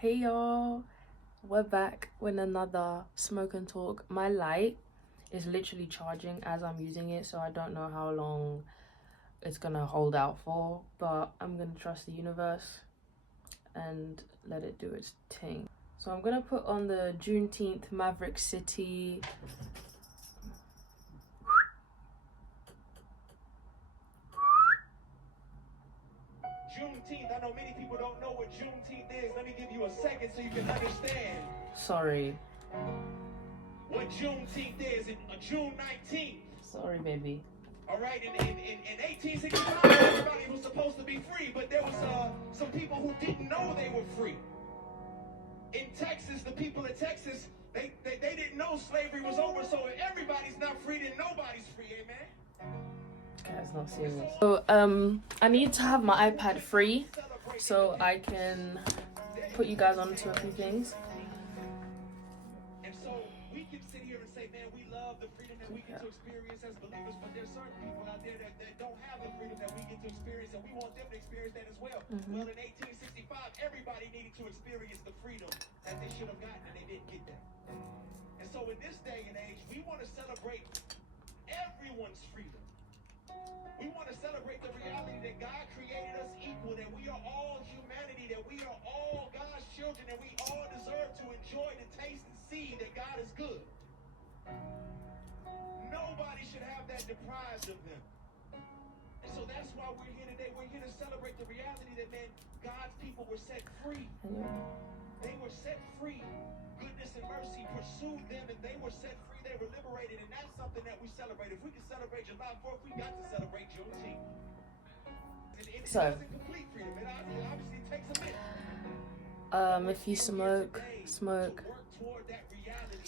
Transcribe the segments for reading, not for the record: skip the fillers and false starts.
Hey y'all, we're back with another smoke and talk. My light is literally charging as I'm using it, so I don't know how long it's gonna hold out for, but I'm gonna trust the universe and let it do its thing. So I'm gonna put on the Juneteenth Maverick City. Juneteenth, I know many people don't know what Juneteenth is. Let me give you a second so you can understand. Sorry. What Juneteenth is, June 19th. Sorry, baby. All right, in 1865, everybody was supposed to be free, but there was some people who didn't know they were free. In Texas, the people in Texas, they didn't know slavery was over, so if everybody's not free, then nobody's free, amen? Guy's not serious. So I need to have my iPad free so I can put you guys onto a few things. And so we can sit here and say, man, we love the freedom that we get to experience as believers, but there's certain people out there that don't have the freedom that we get to experience, and we want them to experience that as well. Well, in 1865, everybody needed to experience the freedom that they should have gotten, and they didn't get that. And so in this day and age, we want to celebrate everyone's freedom. We want to celebrate the reality that God created us equal, that we are all humanity, that we are all God's children, and we all deserve to enjoy the taste and see that God is good. Nobody should have that deprived of them. And so that's why we're here today. We're here to celebrate the reality that, man, God's people were set free. They were set free. Goodness and mercy pursued them, and they were set free. They were liberated, and that's something that we celebrate. If we can celebrate July 4th, we got to celebrate Juneteenth. It So, isn't complete freedom. It obviously takes a minute. if you smoke,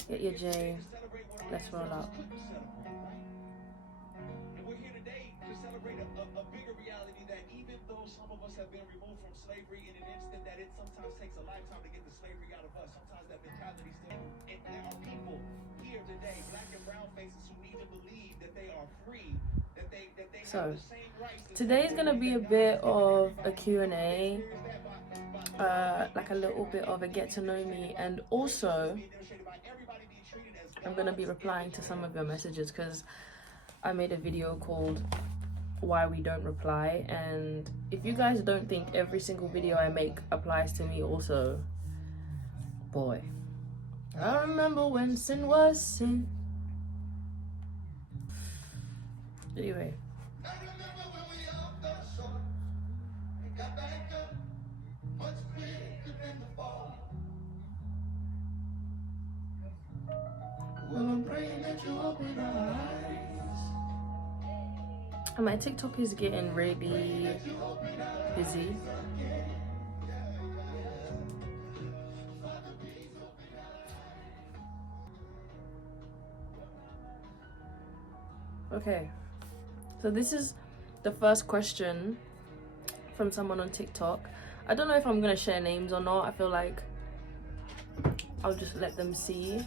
get your J, let's roll up. And we're here today to celebrate a bigger reality that even though some of us have been removed from slavery in an instant, that it sometimes takes a lifetime to get the slavery out of us. Sometimes that mentality still. And there are people here today, black and brown faces, who need to believe that they are free, that they have the same rights. Today's gonna be a bit of a Q&A, like a little bit of a get to know me, and also I'm gonna be replying to some of your messages because I made a video called Why We Don't Reply, and if you guys don't think every single video I make applies to me also, boy, I remember when sin was sin. Anyway, I'm praying that you open our eyes. And my TikTok is getting really busy. Okay, so this is the first question from someone on TikTok. I don't know if I'm gonna share names or not. I feel like I'll just let them see.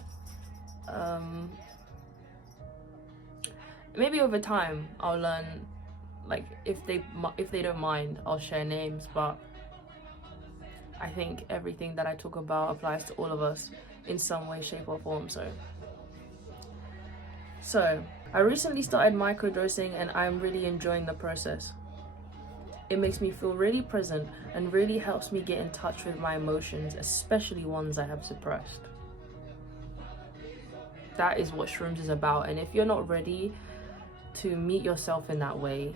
Maybe over time I'll learn, like if they don't mind, I'll share names, but I think everything that I talk about applies to all of us in some way, shape or form. So I recently started microdosing and I'm really enjoying the process. It makes me feel really present and really helps me get in touch with my emotions, especially ones I have suppressed. That is what shrooms is about, and if you're not ready to meet yourself in that way,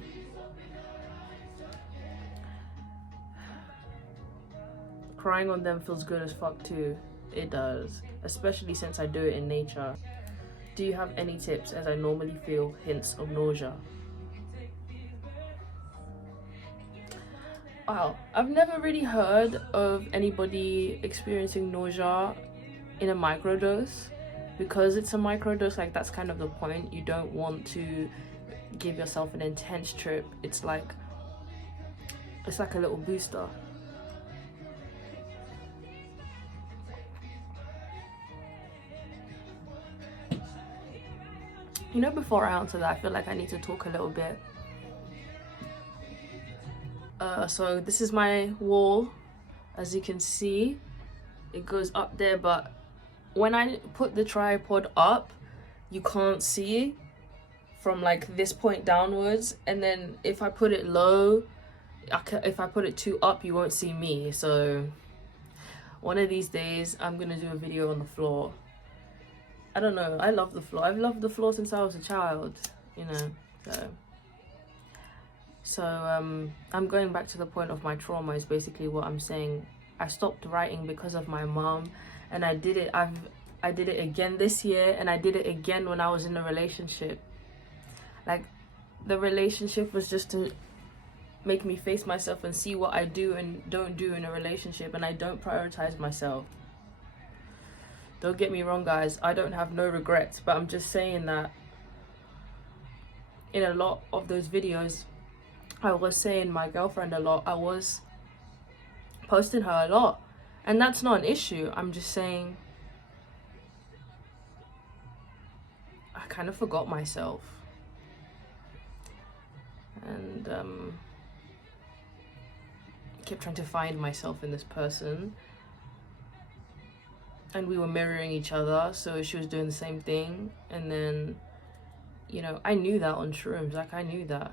crying on them feels good as fuck too. It does, especially since I do it in nature. Do you have any tips, as I normally feel hints of nausea? Wow, I've never really heard of anybody experiencing nausea in a microdose. Because it's a microdose, like that's kind of the point. You don't want to give yourself an intense trip. It's like a little booster. You know, before I answer that, I feel like I need to talk a little bit. So this is my wall, as you can see. it goes up there, but when I put the tripod up, you can't see from like this point downwards, and then if I put it low, if I put it too up, you won't see me. So one of these days I'm gonna do a video on the floor. I don't know, I love the floor. I've loved the floor since I was a child, you know. So I'm going back to the point of my trauma is basically what I'm saying. I stopped writing because of my mom, and I did it again this year, and I did it again when I was in a relationship. Like, the relationship was just to make me face myself and see what I do and don't do in a relationship, and I don't prioritize myself. Don't get me wrong, guys, I don't have no regrets, but I'm just saying that in a lot of those videos I was saying my girlfriend a lot, I was posting her a lot, and that's not an issue. I'm just saying I kind of forgot myself, and kept trying to find myself in this person, and we were mirroring each other, so she was doing the same thing. And then, you know, I knew that on shrooms, like I knew that.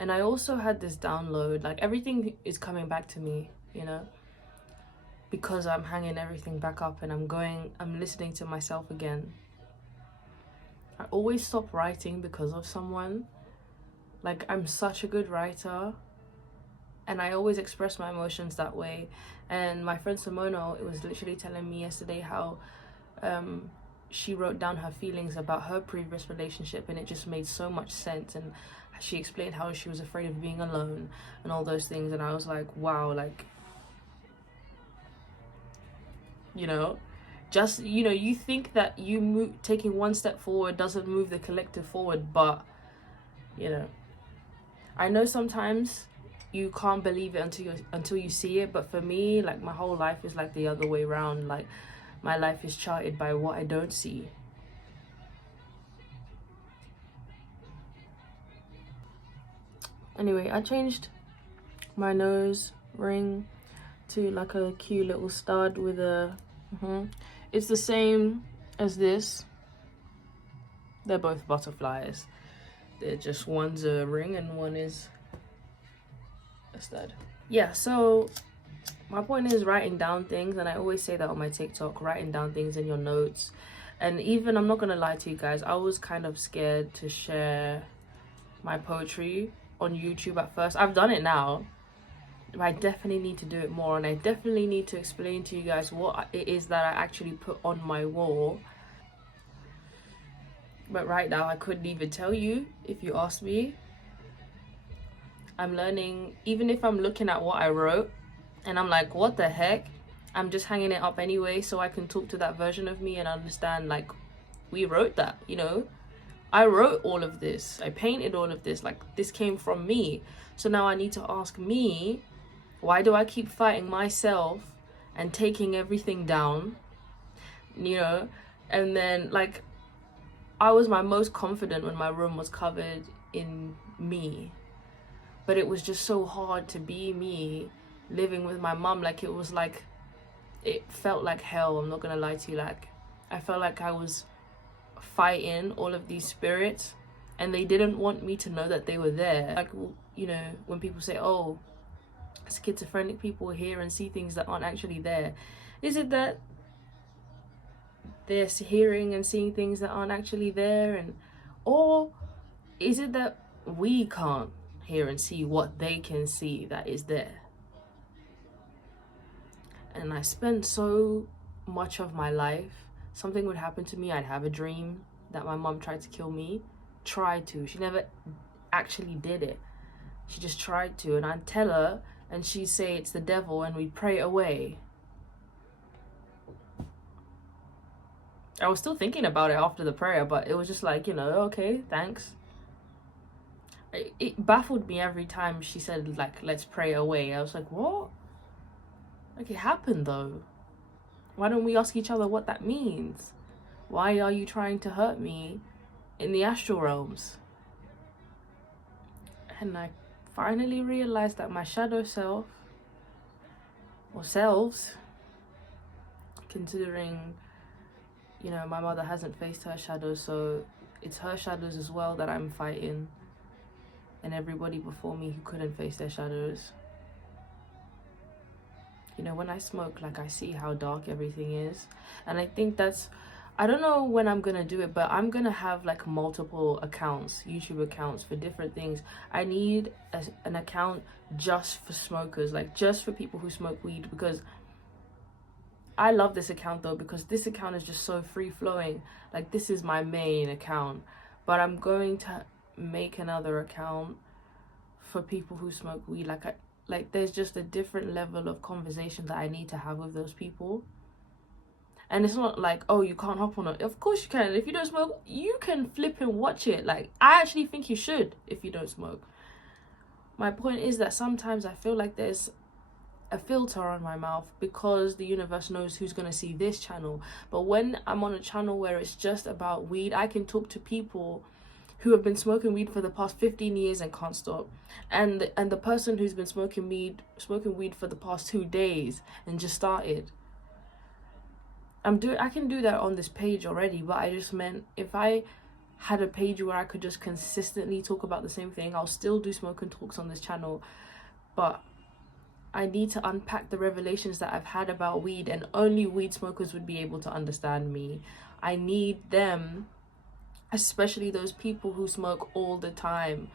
And I also had this download, like everything is coming back to me, you know, because I'm hanging everything back up and I'm listening to myself again. I always stop writing because of someone. Like, I'm such a good writer, and I always express my emotions that way. And my friend Simona, it was literally telling me yesterday how she wrote down her feelings about her previous relationship, and it just made so much sense. And she explained how she was afraid of being alone and all those things, and I was like, wow, like, you know, just, you know, you think that taking one step forward doesn't move the collective forward, but, you know, I know sometimes you can't believe it until you see it, but for me, like, my whole life is like the other way around. Like, my life is charted by what I don't see. Anyway, I changed my nose ring to like a cute little stud with a it's the same as this. They're both butterflies. They're just, one's a ring and one is a stud. Yeah, so my point is writing down things, and I always say that on my TikTok, writing down things in your notes. And even, I'm not gonna lie to you guys, I was kind of scared to share my poetry on YouTube at first. I've done it now, but I definitely need to do it more, and I definitely need to explain to you guys what it is that I actually put on my wall. But right now I couldn't even tell you if you asked me. I'm learning, even if I'm looking at what I wrote and I'm like, what the heck, I'm just hanging it up anyway so I can talk to that version of me and understand, like, we wrote that, you know. I wrote all of this, I painted all of this, like, this came from me. So now I need to ask me, why do I keep fighting myself and taking everything down, you know? And then, like, I was my most confident when my room was covered in me, but it was just so hard to be me living with my mum. Like, it was like, it felt like hell, I'm not gonna lie to you. Like, I felt like I was fighting all of these spirits, and they didn't want me to know that they were there. Like, you know, when people say, oh, schizophrenic people hear and see things that aren't actually there, is it that they're hearing and seeing things that aren't actually there? And or is it that we can't hear and see what they can see that is there? And I spent so much of my life, something would happen to me, I'd have a dream that my mom tried to kill me. Tried to. She never actually did it. She just tried to, and I'd tell her and she'd say it's the devil, and we'd pray it away. I was still thinking about it after the prayer, but it was just like, you know, okay, thanks. It baffled me every time she said, like, let's pray away. I was like, what? Like, it happened though. Why don't we ask each other what that means? Why are you trying to hurt me in the astral realms? And I finally realized that my shadow self, or selves, considering, you know, my mother hasn't faced her shadows, so it's her shadows as well that I'm fighting, and everybody before me who couldn't face their shadows. You know, when I smoke, like, I see how dark everything is, and I think that's, I don't know when I'm gonna do it, but I'm gonna have like multiple accounts, YouTube accounts for different things. I need an account just for smokers, like just for people who smoke weed, because I love this account though, because this account is just so free flowing. Like, this is my main account, but I'm going to make another account for people who smoke weed. Like there's just a different level of conversation that I need to have with those people. And it's not like, oh, you can't hop on it. Of course you can. If you don't smoke, you can flip and watch it. Like, I actually think you should if you don't smoke. My point is that sometimes I feel like there's a filter on my mouth because the universe knows who's going to see this channel. But when I'm on a channel where it's just about weed, I can talk to people who have been smoking weed for the past 15 years and can't stop. And the person who's been smoking weed for the past 2 days and just started. I can do that on this page already, but I just meant if I had a page where I could just consistently talk about the same thing, I'll still do smoke and talks on this channel, but I need to unpack the revelations that I've had about weed, and only weed smokers would be able to understand me. I need them, especially those people who smoke all the time,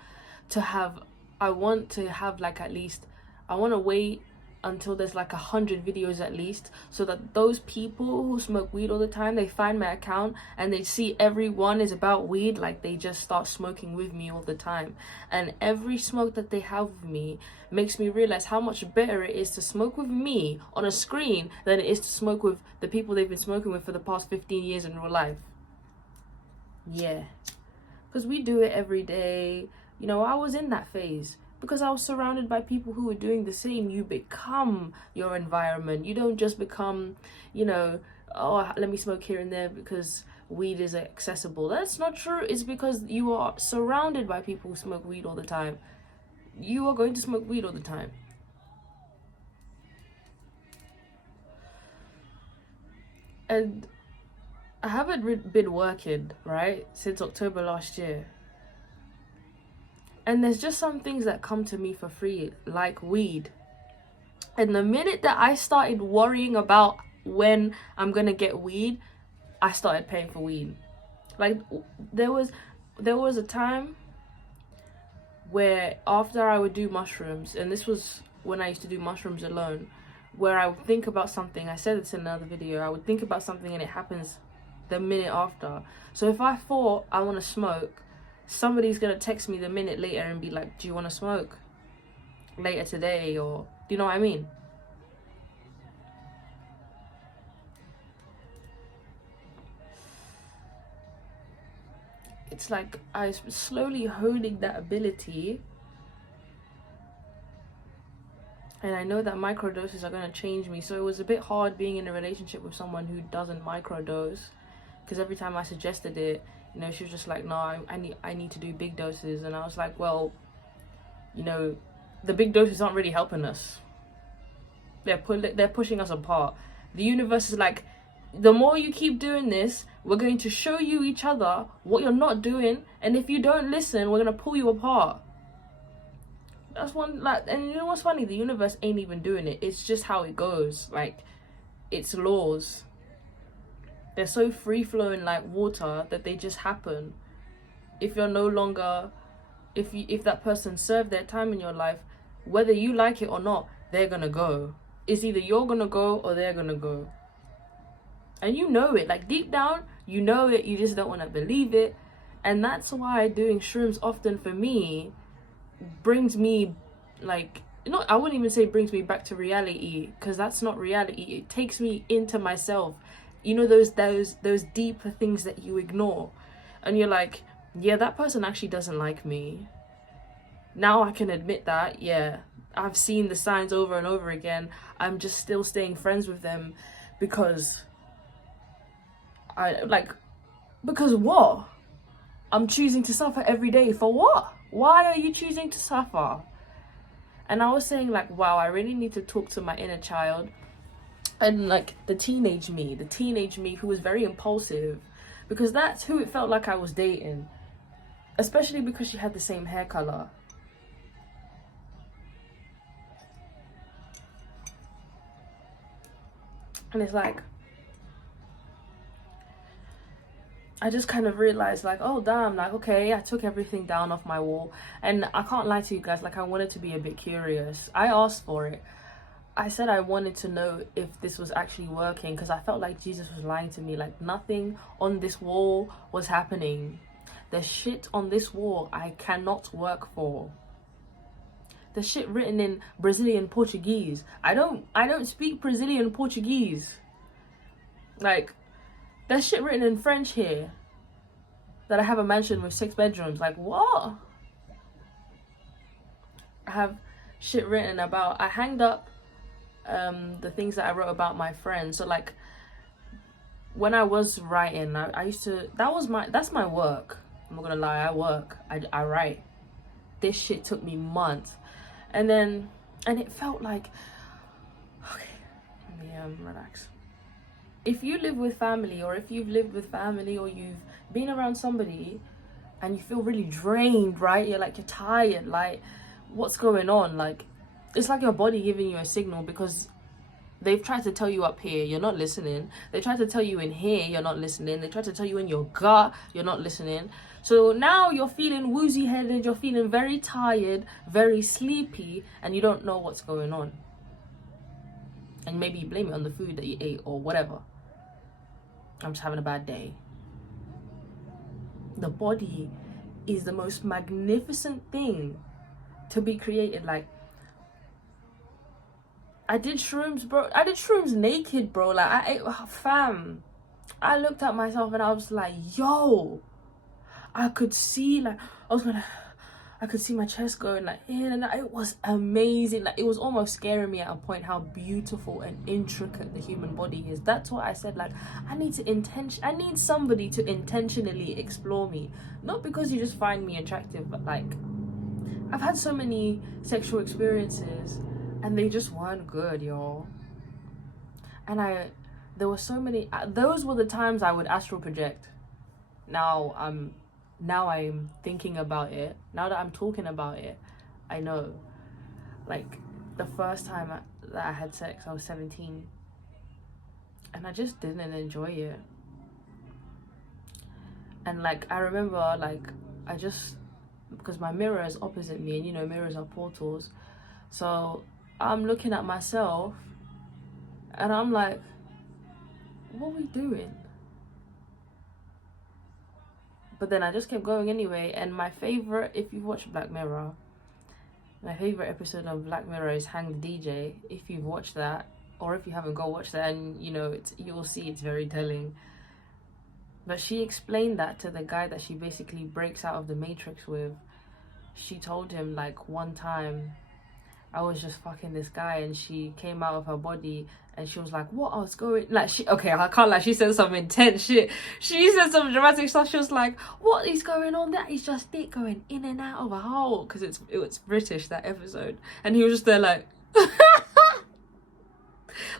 I want to wait until there's like 100 videos at least, so that those people who smoke weed all the time, they find my account and they see everyone is about weed, like they just start smoking with me all the time. And every smoke that they have with me makes me realize how much better it is to smoke with me on a screen than it is to smoke with the people they've been smoking with for the past 15 years in real life. Yeah, because we do it every day. You know, I was in that phase because I was surrounded by people who were doing the same. You become your environment. You don't just become, you know, oh, let me smoke here and there because weed is accessible. That's not true. It's because you are surrounded by people who smoke weed all the time. You are going to smoke weed all the time. And I haven't been working, right, since October last year. And there's just some things that come to me for free, like weed. And the minute that I started worrying about when I'm gonna get weed, I started paying for weed. Like, there was a time where after I would do mushrooms, and this was when I used to do mushrooms alone, where I would think about something. I said this in another video. I would think about something and it happens the minute after. So if I thought I want to smoke, somebody's gonna text me the minute later and be like, do you want to smoke later today? Or, do you know what I mean? It's like I was slowly honing that ability, and I know that microdoses are going to change me. So it was a bit hard being in a relationship with someone who doesn't microdose, because every time I suggested it, you know, she was just like, no, I need to do big doses. And I was like, well, you know, the big doses aren't really helping us. They're pushing us apart. The universe is like, the more you keep doing this, we're going to show you each other what you're not doing, and if you don't listen, we're going to pull you apart. That's one, like, and you know what's funny? The universe ain't even doing it. It's just how it goes. Like, it's laws. They're so free-flowing like water that they just happen. If you're no longer, if that person served their time in your life, whether you like it or not, they're gonna go. It's either you're gonna go or they're gonna go. And you know it, like deep down, you know it, you just don't want to believe it. And that's why doing shrooms often for me brings me, like, I wouldn't even say brings me back to reality, because that's not reality. It takes me into myself. You know, those deeper things that you ignore, and you're like, yeah, that person actually doesn't like me. Now I can admit that, yeah, I've seen the signs over and over again. I'm just still staying friends with them because because what? I'm choosing to suffer every day for what? Why are you choosing to suffer? And I was saying, like, wow, I really need to talk to my inner child And like the teenage me who was very impulsive, because that's who it felt like I was dating, especially because she had the same hair color. And it's like, I just kind of realized like, oh damn, like, okay, I took everything down off my wall. And I can't lie to you guys, like, I wanted to be a bit curious. I asked for it. I said I wanted to know if this was actually working, because I felt like Jesus was lying to me. Like, nothing on this wall was happening. The shit on this wall I cannot work for. The shit written in Brazilian Portuguese. I don't speak Brazilian Portuguese. Like, there's shit written in French here that I have a mansion with 6 bedrooms. Like, what? I have shit written about, I hanged up the things that I wrote about my friends. So like, when I was writing, I used to, that's my work. I'm not gonna lie, I work, I write. This shit took me months. And it felt like, okay, let me relax. If you live with family, or if you've lived with family, or you've been around somebody and you feel really drained, right? You're tired, like, what's going on? Like, it's like your body giving you a signal, because they've tried to tell you up here, you're not listening. They tried to tell you in here, you're not listening. They tried to tell you in your gut, you're not listening. So now you're feeling woozy headed, you're feeling very tired, very sleepy, and you don't know what's going on. And maybe you blame it on the food that you ate or whatever. I'm just having a bad day. The body is the most magnificent thing to be created. Like, I did shrooms, bro. I did shrooms naked, bro. Like, I ate, fam. I looked at myself and I was like, yo. I could see, like, I could see my chest going, like, in and out. It was amazing. Like, it was almost scaring me at a point how beautiful and intricate the human body is. That's why I said, like, I need somebody to intentionally explore me. Not because you just find me attractive, but like, I've had so many sexual experiences and they just weren't good, y'all. And there were so many, those were the times I would astral project. Now I'm thinking about it. Now that I'm talking about it, I know. Like, the first time that I had sex, I was 17. And I just didn't enjoy it. And like, I remember, like, because my mirror is opposite me, and you know, mirrors are portals. So I'm looking at myself and I'm like, what are we doing? But then I just kept going anyway. And my favorite, if you've watched Black Mirror, my favorite episode of Black Mirror is Hang the DJ. If you've watched that, or if you haven't, go watch that, and you know, you will see it's very telling. But she explained that to the guy that she basically breaks out of the Matrix with. She told him, like, one time I was just fucking this guy and she came out of her body and she was like, what else going, like, okay, I can't lie, she said some intense shit. She said some dramatic stuff. She was like, what is going on? That is just dick going in and out of a hole, because it was British, that episode. And he was just there like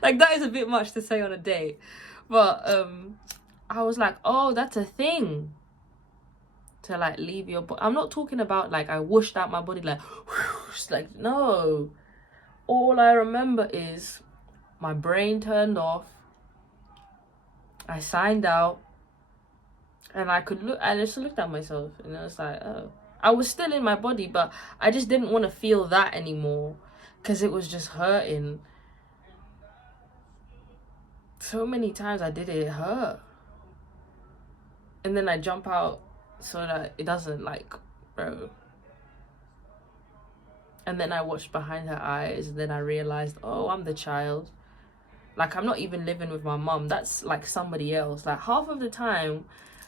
like, that is a bit much to say on a date. But I was like, oh, that's a thing, to like leave your body. I'm not talking about like I whooshed out my body like whoosh, like, no. All I remember is my brain turned off, I signed out, and I just looked at myself and I was like, oh, I was still in my body, but I just didn't want to feel that anymore because it was just hurting. So many times I did it hurt, and then I jump out so that it doesn't, like, bro. And then I watched behind her eyes, and then I realized, oh, I'm the child. Like, I'm not even living with my mom. That's like somebody else. Like, half of the time,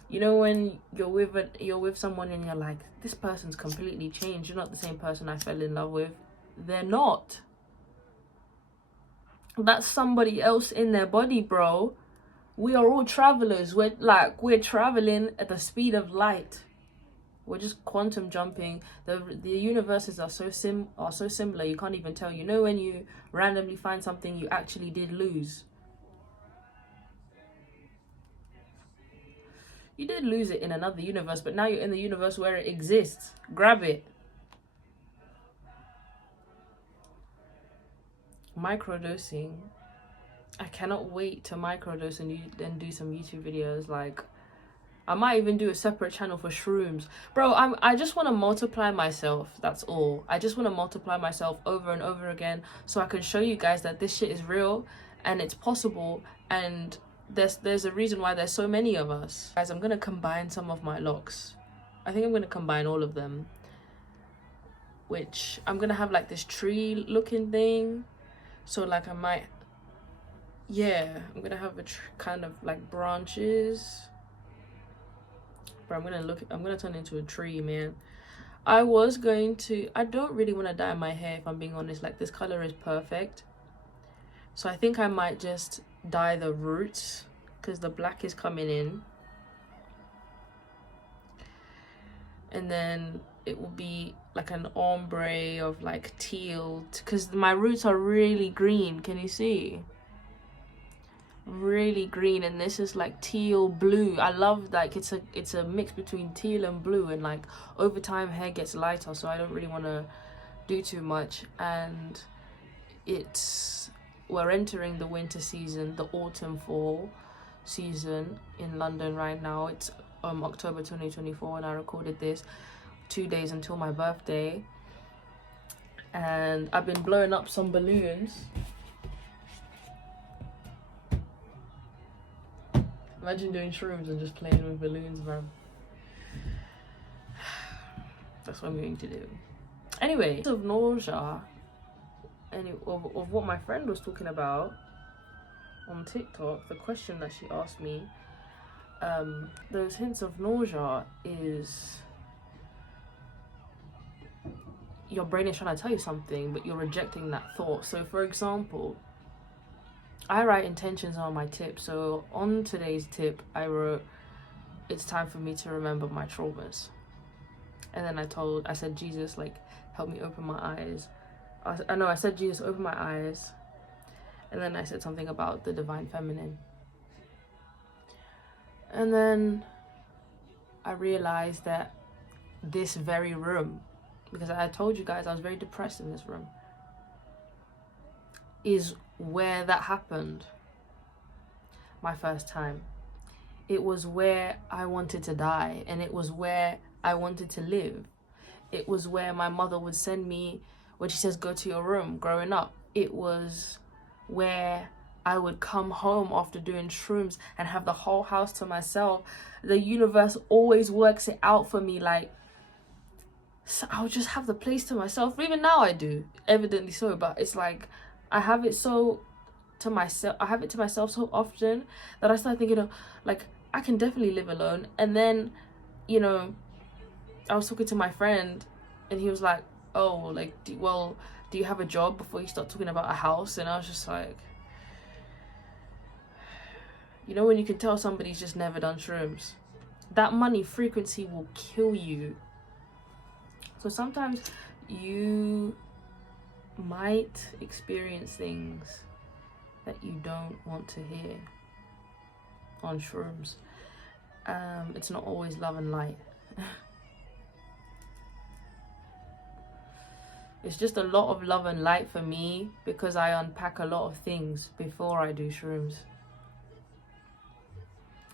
you know, when you're with someone and you're like, this person's completely changed. You're not the same person I fell in love with. They're not. That's somebody else in their body, bro. We are all travelers. We're traveling at the speed of light. We're just quantum jumping. The universes are so similar, you can't even tell. You know, when you randomly find something you actually did lose, You did lose it in another universe, but now you're in the universe where it exists. Grab it. Microdosing. I cannot wait to microdose and then do some YouTube videos. Like, I might even do a separate channel for shrooms. Bro, I just want to multiply myself. That's all. I just want to multiply myself over and over again so I can show you guys that this shit is real and it's possible, and there's a reason why there's so many of us. Guys, I'm going to combine some of my locks. I think I'm going to combine all of them. Which I'm going to have like this tree looking thing. So like I might, yeah, I'm going to have a kind of like branches. But I'm gonna turn into a tree, man. I don't really want to dye my hair, if I'm being honest. Like, this color is perfect. So I think I might just dye the roots, because the black is coming in. And then it will be like an ombre of like teal, because my roots are really green. Can you see? Really green, and this is like teal blue. I love, like, it's a mix between teal and blue, and like over time hair gets lighter, so I don't really want to do too much. And we're entering the winter season, the autumn fall season in London right now. It's October 2024, and I recorded this 2 days until my birthday, and I've been blowing up some balloons. Imagine doing shrooms and just playing with balloons, man. That's what I'm going to do. Anyway, of nausea, and of what my friend was talking about on TikTok, the question that she asked me, those hints of nausea is your brain is trying to tell you something, but you're rejecting that thought. So for example, I write intentions on my tip. So on today's tip, I wrote, it's time for me to remember my traumas. And then I said, Jesus, like, help me open my eyes. I said, Jesus, open my eyes. And then I said something about the divine feminine. And then I realized that this very room, because I told you guys I was very depressed in this room, is where that happened. My first time. It was where I wanted to die, and it was where I wanted to live. It was where my mother would send me when she says go to your room growing up. It was where I would come home after doing shrooms and have the whole house to myself. The universe always works it out for me. Like, so I'll just have the place to myself. Even now I do, evidently so, but it's like I have it to myself so often that I start thinking of, like, I can definitely live alone. And then, you know, I was talking to my friend and he was like, oh, like, do you have a job before you start talking about a house? And I was just like, you know, when you can tell somebody's just never done shrooms, that money frequency will kill you. So sometimes you might experience things that you don't want to hear on shrooms. It's not always love and light. It's just a lot of love and light for me because I unpack a lot of things before I do shrooms.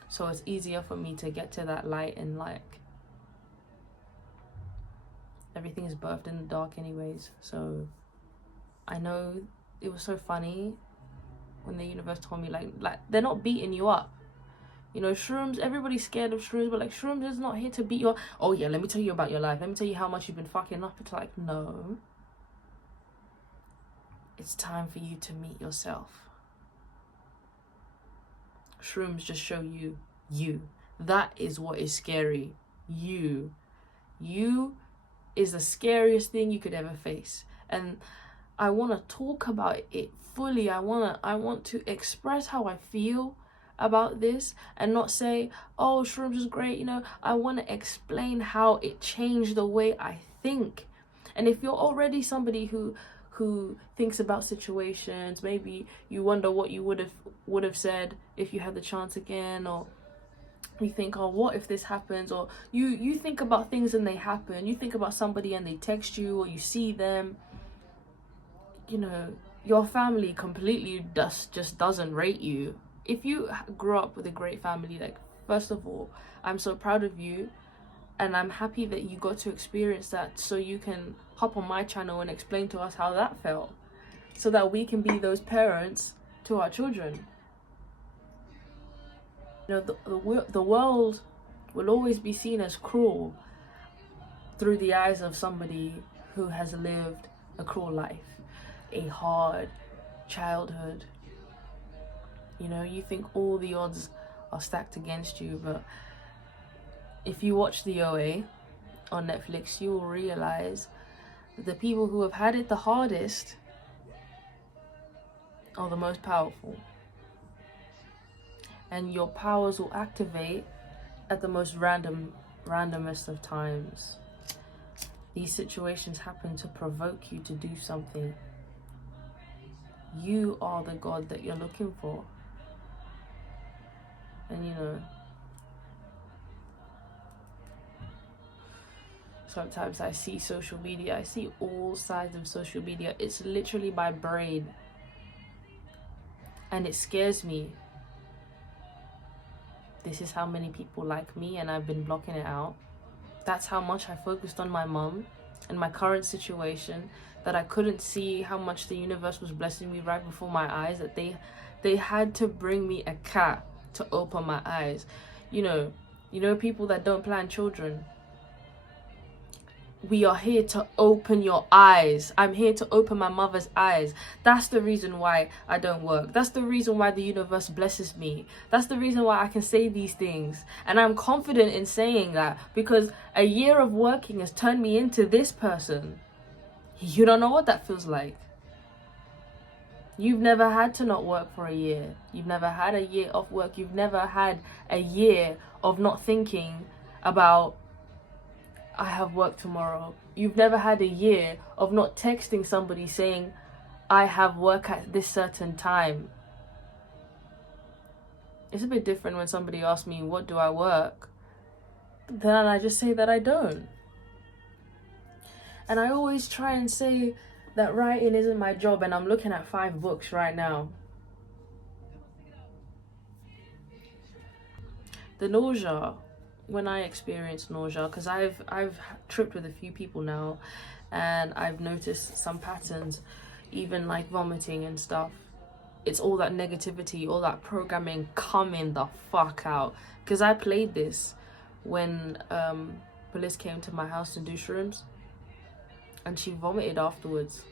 So it's easier for me to get to that light, and like, everything is birthed in the dark anyways. So I know it was so funny when the universe told me like they're not beating you up. You know, shrooms, everybody's scared of shrooms, but like, shrooms is not here to beat you up. Oh yeah, let me tell you about your life. Let me tell you how much you've been fucking up. It's like, no. It's time for you to meet yourself. Shrooms just show you. That is what is scary. You is the scariest thing you could ever face. And I want to talk about it fully. I want to express how I feel about this and not say, oh, shrooms is great. You know, I want to explain how it changed the way I think. And if you're already somebody who thinks about situations, maybe you wonder what you would have said if you had the chance again, or you think, oh, what if this happens? Or you think about things and they happen. You think about somebody and they text you, or you see them. You know, your family completely just doesn't rate you. If you grew up with a great family, like, first of all, I'm so proud of you, and I'm happy that you got to experience that, so you can hop on my channel and explain to us how that felt, so that we can be those parents to our children. You know, the world will always be seen as cruel through the eyes of somebody who has lived a cruel life, a hard childhood. You know, you think all the odds are stacked against you, but if you watch the OA on Netflix, you will realize that the people who have had it the hardest are the most powerful. And your powers will activate at the most randomest of times. These situations happen to provoke you to do something. You are the God that you're looking for. And you know, sometimes I see social media, I see all sides of social media. It's literally my brain. And it scares me. This is how many people like me, and I've been blocking it out. That's how much I focused on my mum and my current situation, that I couldn't see how much the universe was blessing me right before my eyes, that they had to bring me a cat to open my eyes. You know, people that don't plan children. We are here to open your eyes. I'm here to open my mother's eyes. That's the reason why I don't work. That's the reason why the universe blesses me. That's the reason why I can say these things. And I'm confident in saying that, because a year of working has turned me into this person. You don't know what that feels like. You've never had to not work for a year. You've never had a year off work. You've never had a year of not thinking about, I have work tomorrow. You've never had a year of not texting somebody saying, I have work at this certain time. It's a bit different when somebody asks me, what do I work? Then I just say that I don't. And I always try and say that writing isn't my job, and I'm looking at 5 books right now. The nausea, when I experience nausea, because I've tripped with a few people now, and I've noticed some patterns, even like vomiting and stuff. It's all that negativity, all that programming coming the fuck out. Because I played this when police came to my house to do shrooms, and she vomited afterwards.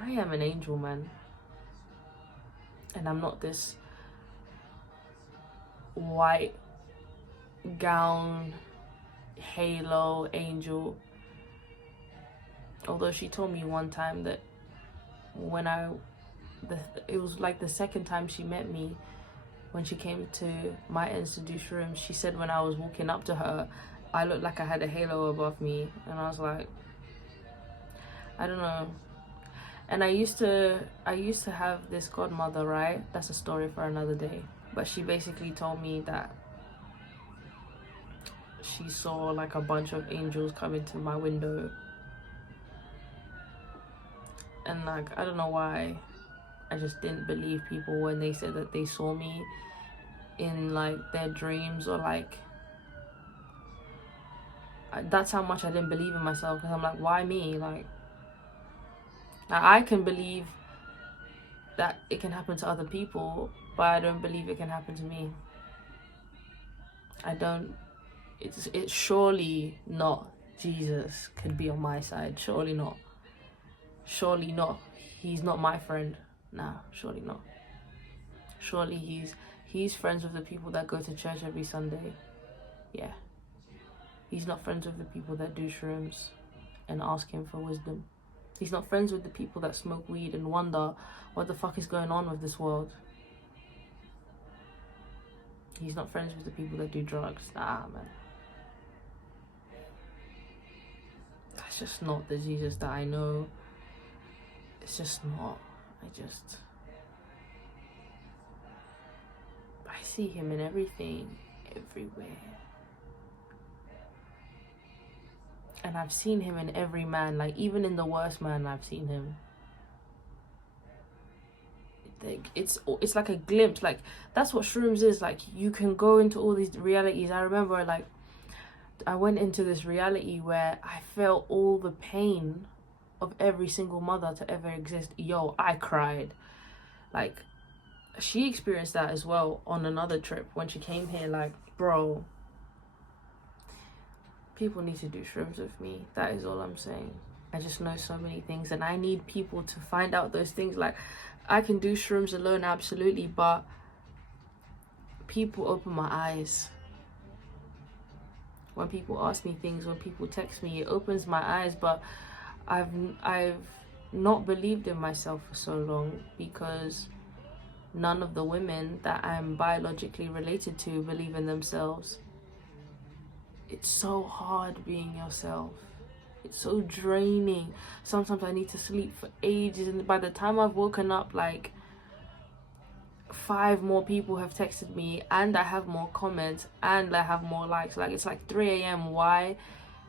I am an angel, man. And I'm not this white gown halo angel. Although she told me one time that when it was like the second time she met me, when she came to my ends to do shrooms, she said when I was walking up to her, I looked like I had a halo above me. And I was like, I don't know. And I used to have this godmother, right? That's a story for another day. But she basically told me that she saw like a bunch of angels come into my window. And like, I don't know why, I just didn't believe people when they said that they saw me in like their dreams, or like, that's how much I didn't believe in myself. Because I'm like, why me? Like, I can believe that it can happen to other people, but I don't believe it can happen to me. I don't. It's surely not Jesus could be on my side. Surely not. Surely not. He's not my friend. Nah, surely not. Surely he's friends with the people that go to church every Sunday. Yeah. He's not friends with the people that do shrooms and ask him for wisdom. He's not friends with the people that smoke weed and wonder what the fuck is going on with this world. He's not friends with the people that do drugs. Nah, man. That's just not the Jesus that I know. It's just not. see him in everything, everywhere. And I've seen him in every man, like even in the worst man, I've seen him. It's like a glimpse. Like, that's what shrooms is. Like, you can go into all these realities. I remember, like, I went into this reality where I felt all the pain of every single mother to ever exist. Yo, I cried. Like, she experienced that as well on another trip when she came here. Like, bro, people need to do shrooms with me. That is all I'm saying. I just know so many things, and I need people to find out those things. Like, I can do shrooms alone, absolutely, but people open my eyes. When people ask me things, when people text me, it opens my eyes. But I've not believed in myself for so long because none of the women that I'm biologically related to believe in themselves. It's so hard being yourself. It's so draining. Sometimes I need to sleep for ages, and by the time I've woken up, like 5 more people have texted me, and I have more comments, and I have more likes. Like, it's like 3 a.m. Why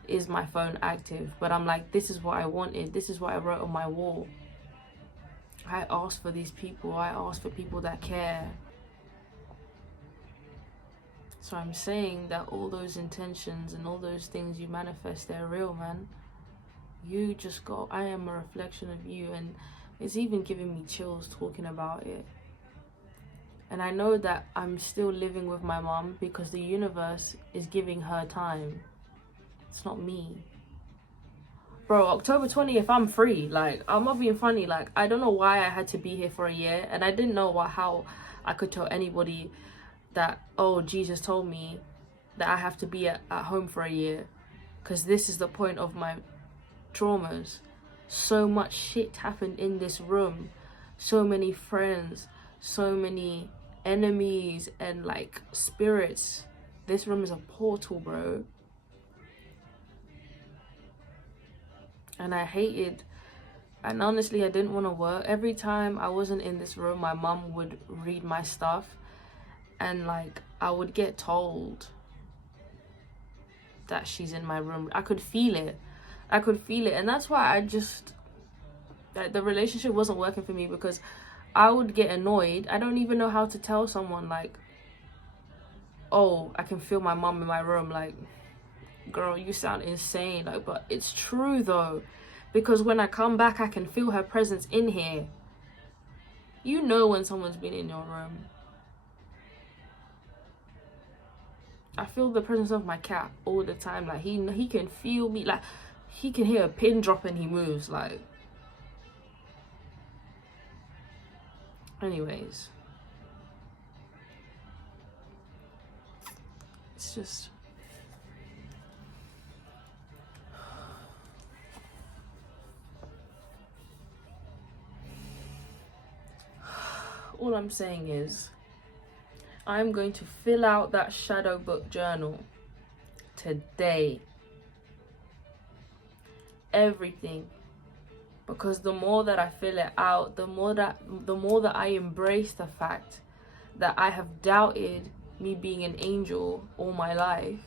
is my phone active? But I'm like, this is what I wanted. This is what I wrote on my wall. I asked for these people. I asked for people that care. So I'm saying that all those intentions and all those things you manifest, they're real, man. You just go, I am a reflection of you. And it's even giving me chills talking about it. And I know that I'm still living with my mom because the universe is giving her time. It's not me. Bro, October 20th, I'm free. Like, I'm not being funny. Like, I don't know why I had to be here for a year. And I didn't know how I could tell anybody that, oh, Jesus told me that I have to be at home for a year. Because this is the point of my traumas. So much shit happened in this room. So many friends. So many enemies and, like, spirits. This room is a portal, bro. And I hated, and honestly, I didn't want to work. Every time I wasn't in this room, my mom would read my stuff, and, like, I would get told that she's in my room. I could feel it. And that's why the relationship wasn't working for me, because I would get annoyed. I don't even know how to tell someone, like, oh, I can feel my mom in my room. Like, girl, you sound insane. Like, but it's true though, because when I come back, I can feel her presence in here. You know when someone's been in your room. I feel the presence of my cat all the time. Like, he can feel me. Like, he can hear a pin drop and he moves. Like, anyways, it's just, all I'm saying is, I'm going to fill out that shadow book journal today. Everything. Because the more that I fill it out, the more that I embrace the fact that I have doubted me being an angel all my life.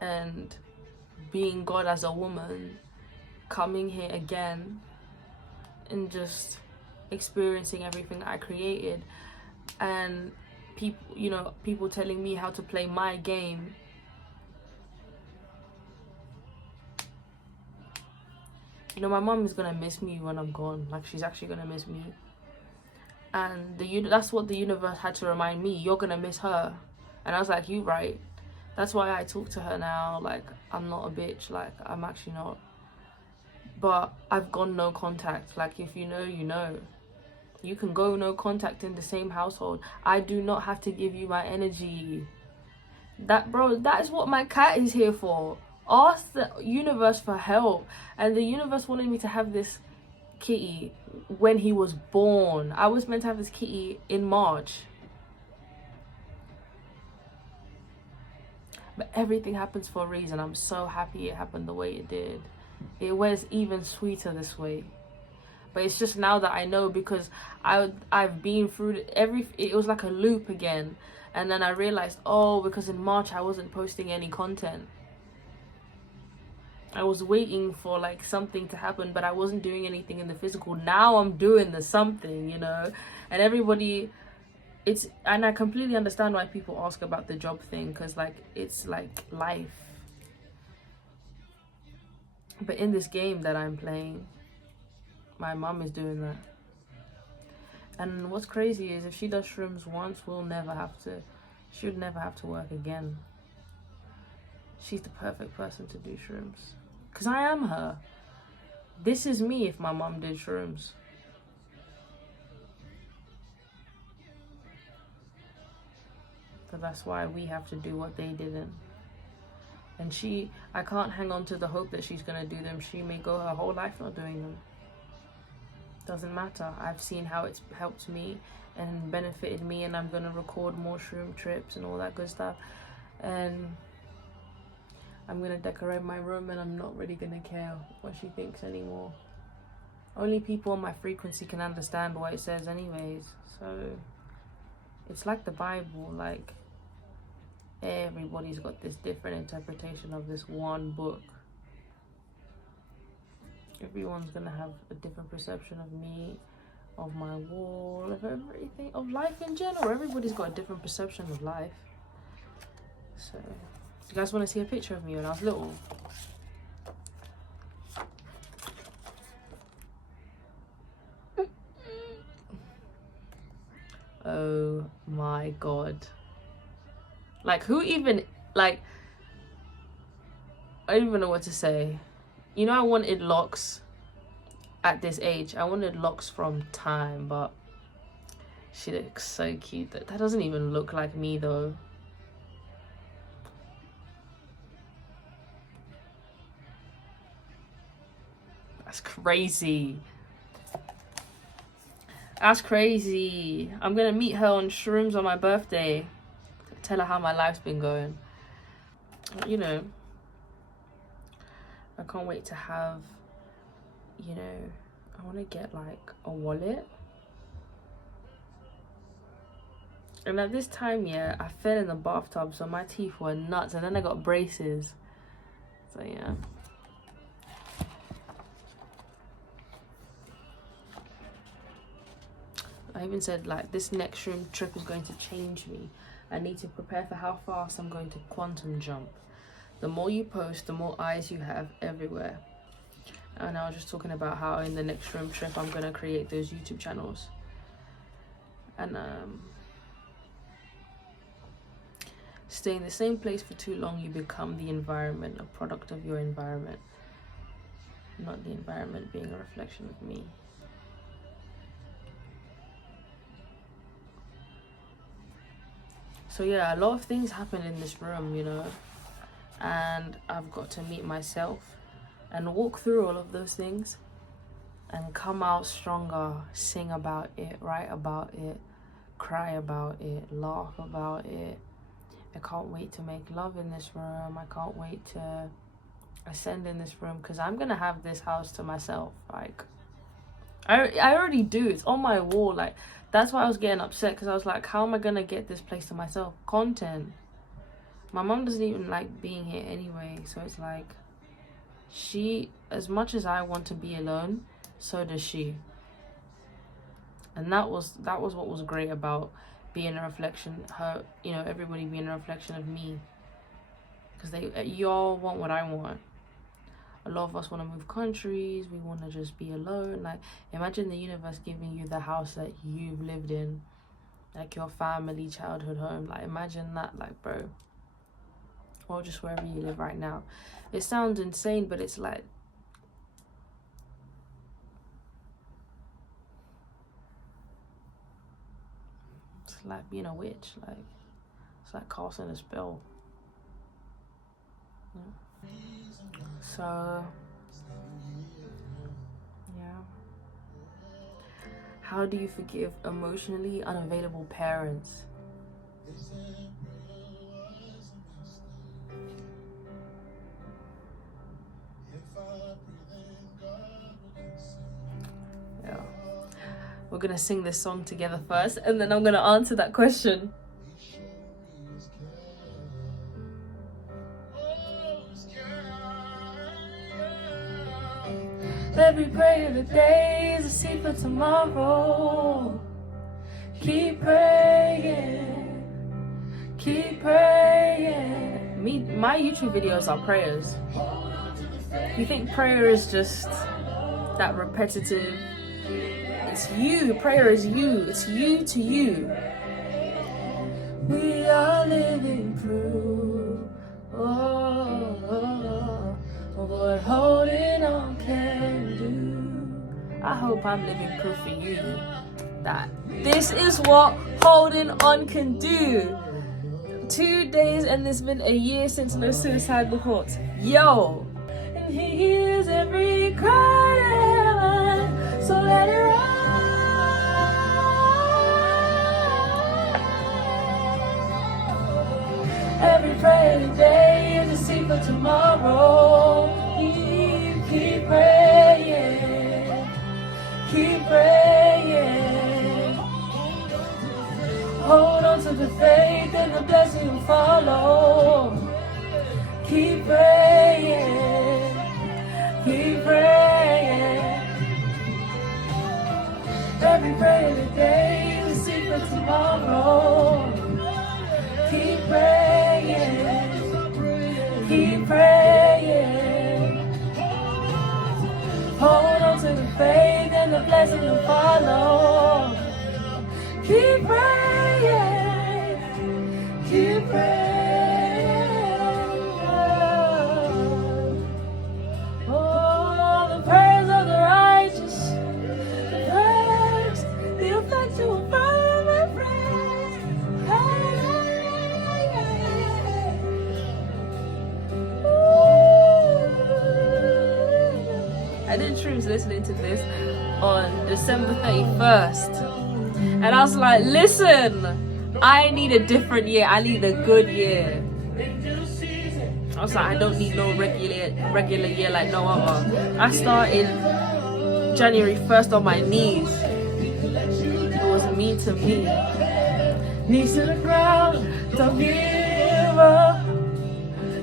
And being God as a woman, coming here again and just experiencing everything I created, and people telling me how to play my game. My mom is gonna miss me when I'm gone. Like, she's actually gonna miss me, and that's what the universe had to remind me. You're gonna miss her. And I was like, you right. That's why I talk to her now. Like, I'm not a bitch. Like, I'm actually not. But I've gone no contact. Like, if you know, you know. You can go no contact in the same household. I do not have to give you my energy. That is what my cat is here for. Ask the universe for help. And the universe wanted me to have this kitty when he was born. I was meant to have this kitty in March. But everything happens for a reason. I'm so happy it happened the way it did. It was even sweeter this way. But it's just now that I know, because I've been through it was like a loop again. And then I realized, oh, because in March I wasn't posting any content. I was waiting for like something to happen, but I wasn't doing anything in the physical. Now I'm doing the something, you know. And everybody, and I completely understand why people ask about the job thing, because like it's like life. But in this game that I'm playing, my mom is doing that. And what's crazy is, if she does shrooms once, she would never have to work again. She's the perfect person to do shrooms. Because I am her. This is me if my mom did shrooms. So that's why we have to do what they didn't. And I can't hang on to the hope that she's going to do them. She may go her whole life not doing them. Doesn't matter. I've seen how it's helped me and benefited me, and I'm going to record more shroom trips and all that good stuff. And I'm going to decorate my room, and I'm not really going to care what she thinks anymore. Only people on my frequency can understand what it says anyways. So it's like the Bible, like everybody's got this different interpretation of this one book. Everyone's gonna have a different perception of me, of my wall, of everything, of life in general. Everybody's got a different perception of life. So, you guys want to see a picture of me when I was little? Oh my god. Like, who even, like, I don't even know what to say. You know, I wanted locks at this age. I wanted locks from time, but she looks so cute. That doesn't even look like me though. That's crazy. That's crazy. I'm gonna meet her on shrooms on my birthday. Tell her how my life's been going. You know, I can't wait to have, you know, I want to get like a wallet. And at this time, yeah, I fell in the bathtub, so my teeth were nuts, and then I got braces. So yeah. I even said, like, this next shroom trip is going to change me. I need to prepare for how fast I'm going to quantum jump. The more you post, the more eyes you have everywhere. And I was just talking about how in the next shroom trip, I'm going to create those YouTube channels. And stay in the same place for too long, you become the environment, a product of your environment. Not the environment being a reflection of me. So yeah, a lot of things happen in this room, you know, and I've got to meet myself and walk through all of those things and come out stronger, sing about it, write about it, cry about it, laugh about it. I can't wait to make love in this room. I can't wait to ascend in this room, because I'm gonna have this house to myself. Like, I already do. It's on my wall. Like, that's why I was getting upset, because I was like, how am I gonna get this place to myself? Content. My mom doesn't even like being here anyway, so it's like, she, as much as I want to be alone, so does she. And that was what was great about being a reflection, her, you know, everybody being a reflection of me, because you all want what I want. A lot of us want to move countries. We want to just be alone. Like, imagine the universe giving you the house that you've lived in, like your family, childhood home. Like, imagine that, like, bro. Or just wherever you live right now. It sounds insane, but it's like, it's like being a witch. Like, it's like casting a spell. Yeah. So, yeah. How do you forgive emotionally unavailable parents? we're gonna sing this song together first, and then I'm gonna answer that question. Every prayer today is a seed for tomorrow. Keep praying, keep praying. My YouTube videos are prayers. You think prayer is just that repetitive? It's you. Prayer is you. It's you to you. We are living proof. What holding on can do. I hope I'm living proof for you that this is what holding on can do. 2 days and it's been a year since no suicidal thoughts. Yo! And he hears every cry, so let it run. Every prayer today is a seed for tomorrow. Keep praying, keep praying. Hold on to the faith and the blessing will follow. Keep praying, keep praying. Every prayer today is a seed for tomorrow. Keep praying, keep praying. Hold on to the faith and the blessing will follow. Keep praying, keep praying. Oh, the prayers of the righteous, the prayers, the effectual fervent prayers. I did shrooms listening to this on December 31st, and I was like, listen, I need a different year. I need a good year. I was like, I don't need no regular year like no other. I started January 1st on my knees. It was me to me. Knees to the ground, don't give up.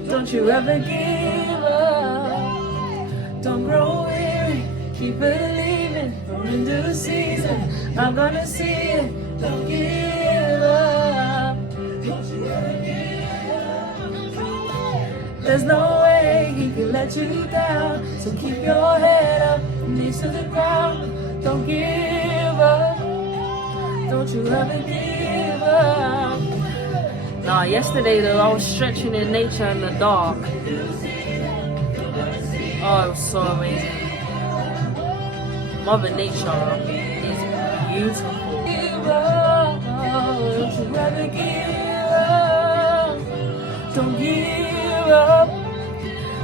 Don't you ever give up. Don't grow weary, keep believing. In due season, I'm gonna see it. Don't give up. Don't you ever give up. There's no way he can let you down. So keep your head up, knees to the ground. Don't give up. Don't you ever give up. Nah, yesterday though, I was stretching in nature in the dark. Oh, it was so amazing. Mother Nature is beautiful. Give up, don't you ever give up. Don't give up.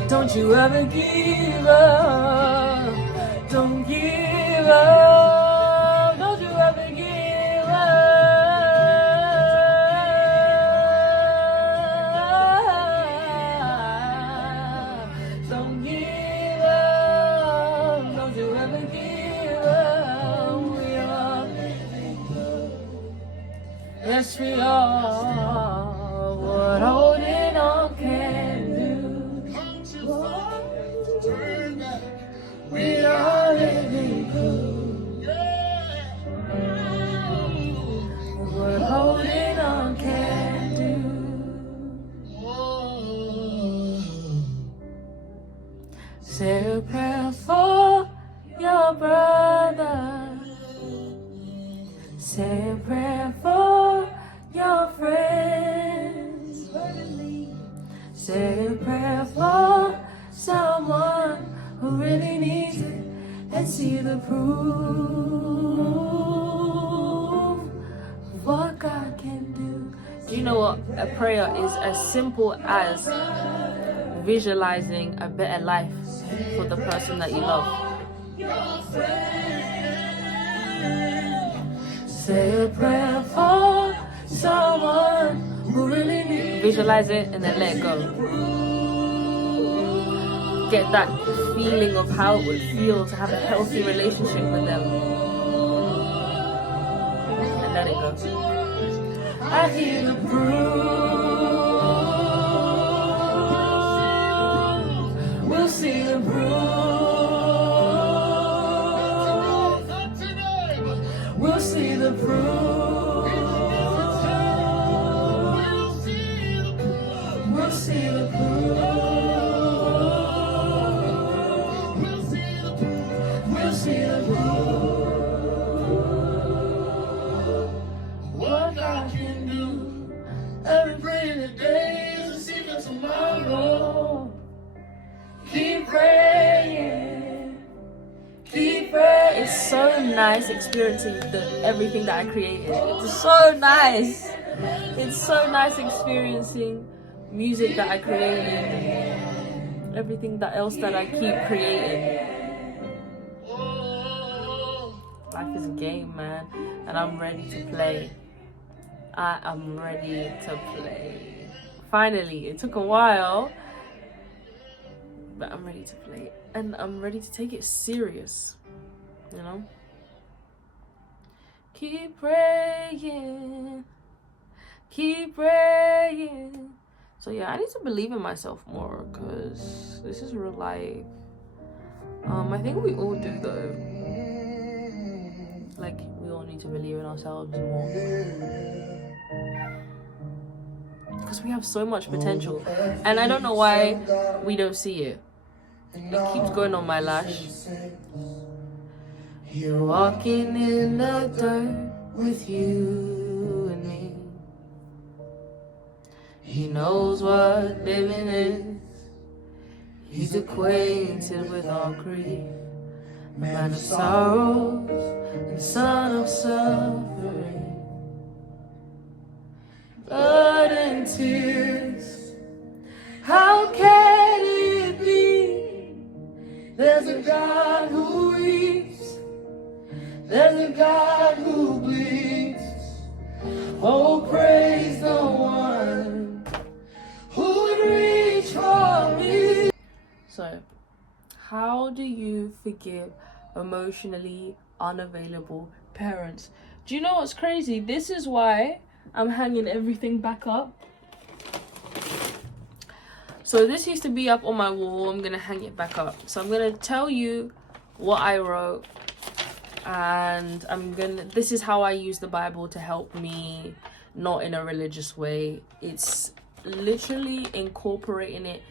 Don't you ever give up. Don't give up. Don't you ever give up. Don't give up. Don't you ever give up. We are living good. Yes, we are. What holding on can do. We are living proof. What holding on can do. Say a prayer for your brother. Say a prayer for your friends. Say a prayer for someone who really needs it and see the proof of what God can do. You know what? A prayer is as simple as visualizing a better life for the person that you love. Say a prayer for someone who really needs it. Visualize it and then let it go. Get that feeling of how it would feel to have a healthy relationship with them. let it go. I hear the bruise. We'll see the bruise. We'll see the bruise. We'll see the bruise. We'll see the bruise. What God can do. Every day in the day is a secret tomorrow. Keep praying. Keep praying. It's so nice experiencing everything that I created. It's so nice. It's so nice experiencing music that I created and everything else that I keep creating. Life is a game, man, and I'm ready to play. I am ready to play. Finally, it took a while, but I'm ready to play, and I'm ready to take it serious, you know? Keep praying, keep praying. So yeah, I need to believe in myself more, because this is real life. I think we all do though. Like, we all need to believe in ourselves more. Because we have so much potential. And I don't know why we don't see it. It keeps going on my lash. You're walking in the dirt with you and me. He knows what living is. He's acquainted with our grief. Man of sorrows and son of suffering. Blood and tears. How can it be? There's a God who reaps. There's a God who bleeds. Oh, praise the one who would reach for me. So, how do you forgive emotionally unavailable parents? Do you know what's crazy? This is why I'm hanging everything back up. So this used to be up on my wall. I'm gonna hang it back up. So I'm gonna tell you what I wrote, and this is how I use the Bible to help me, not in a religious way. It's literally incorporating it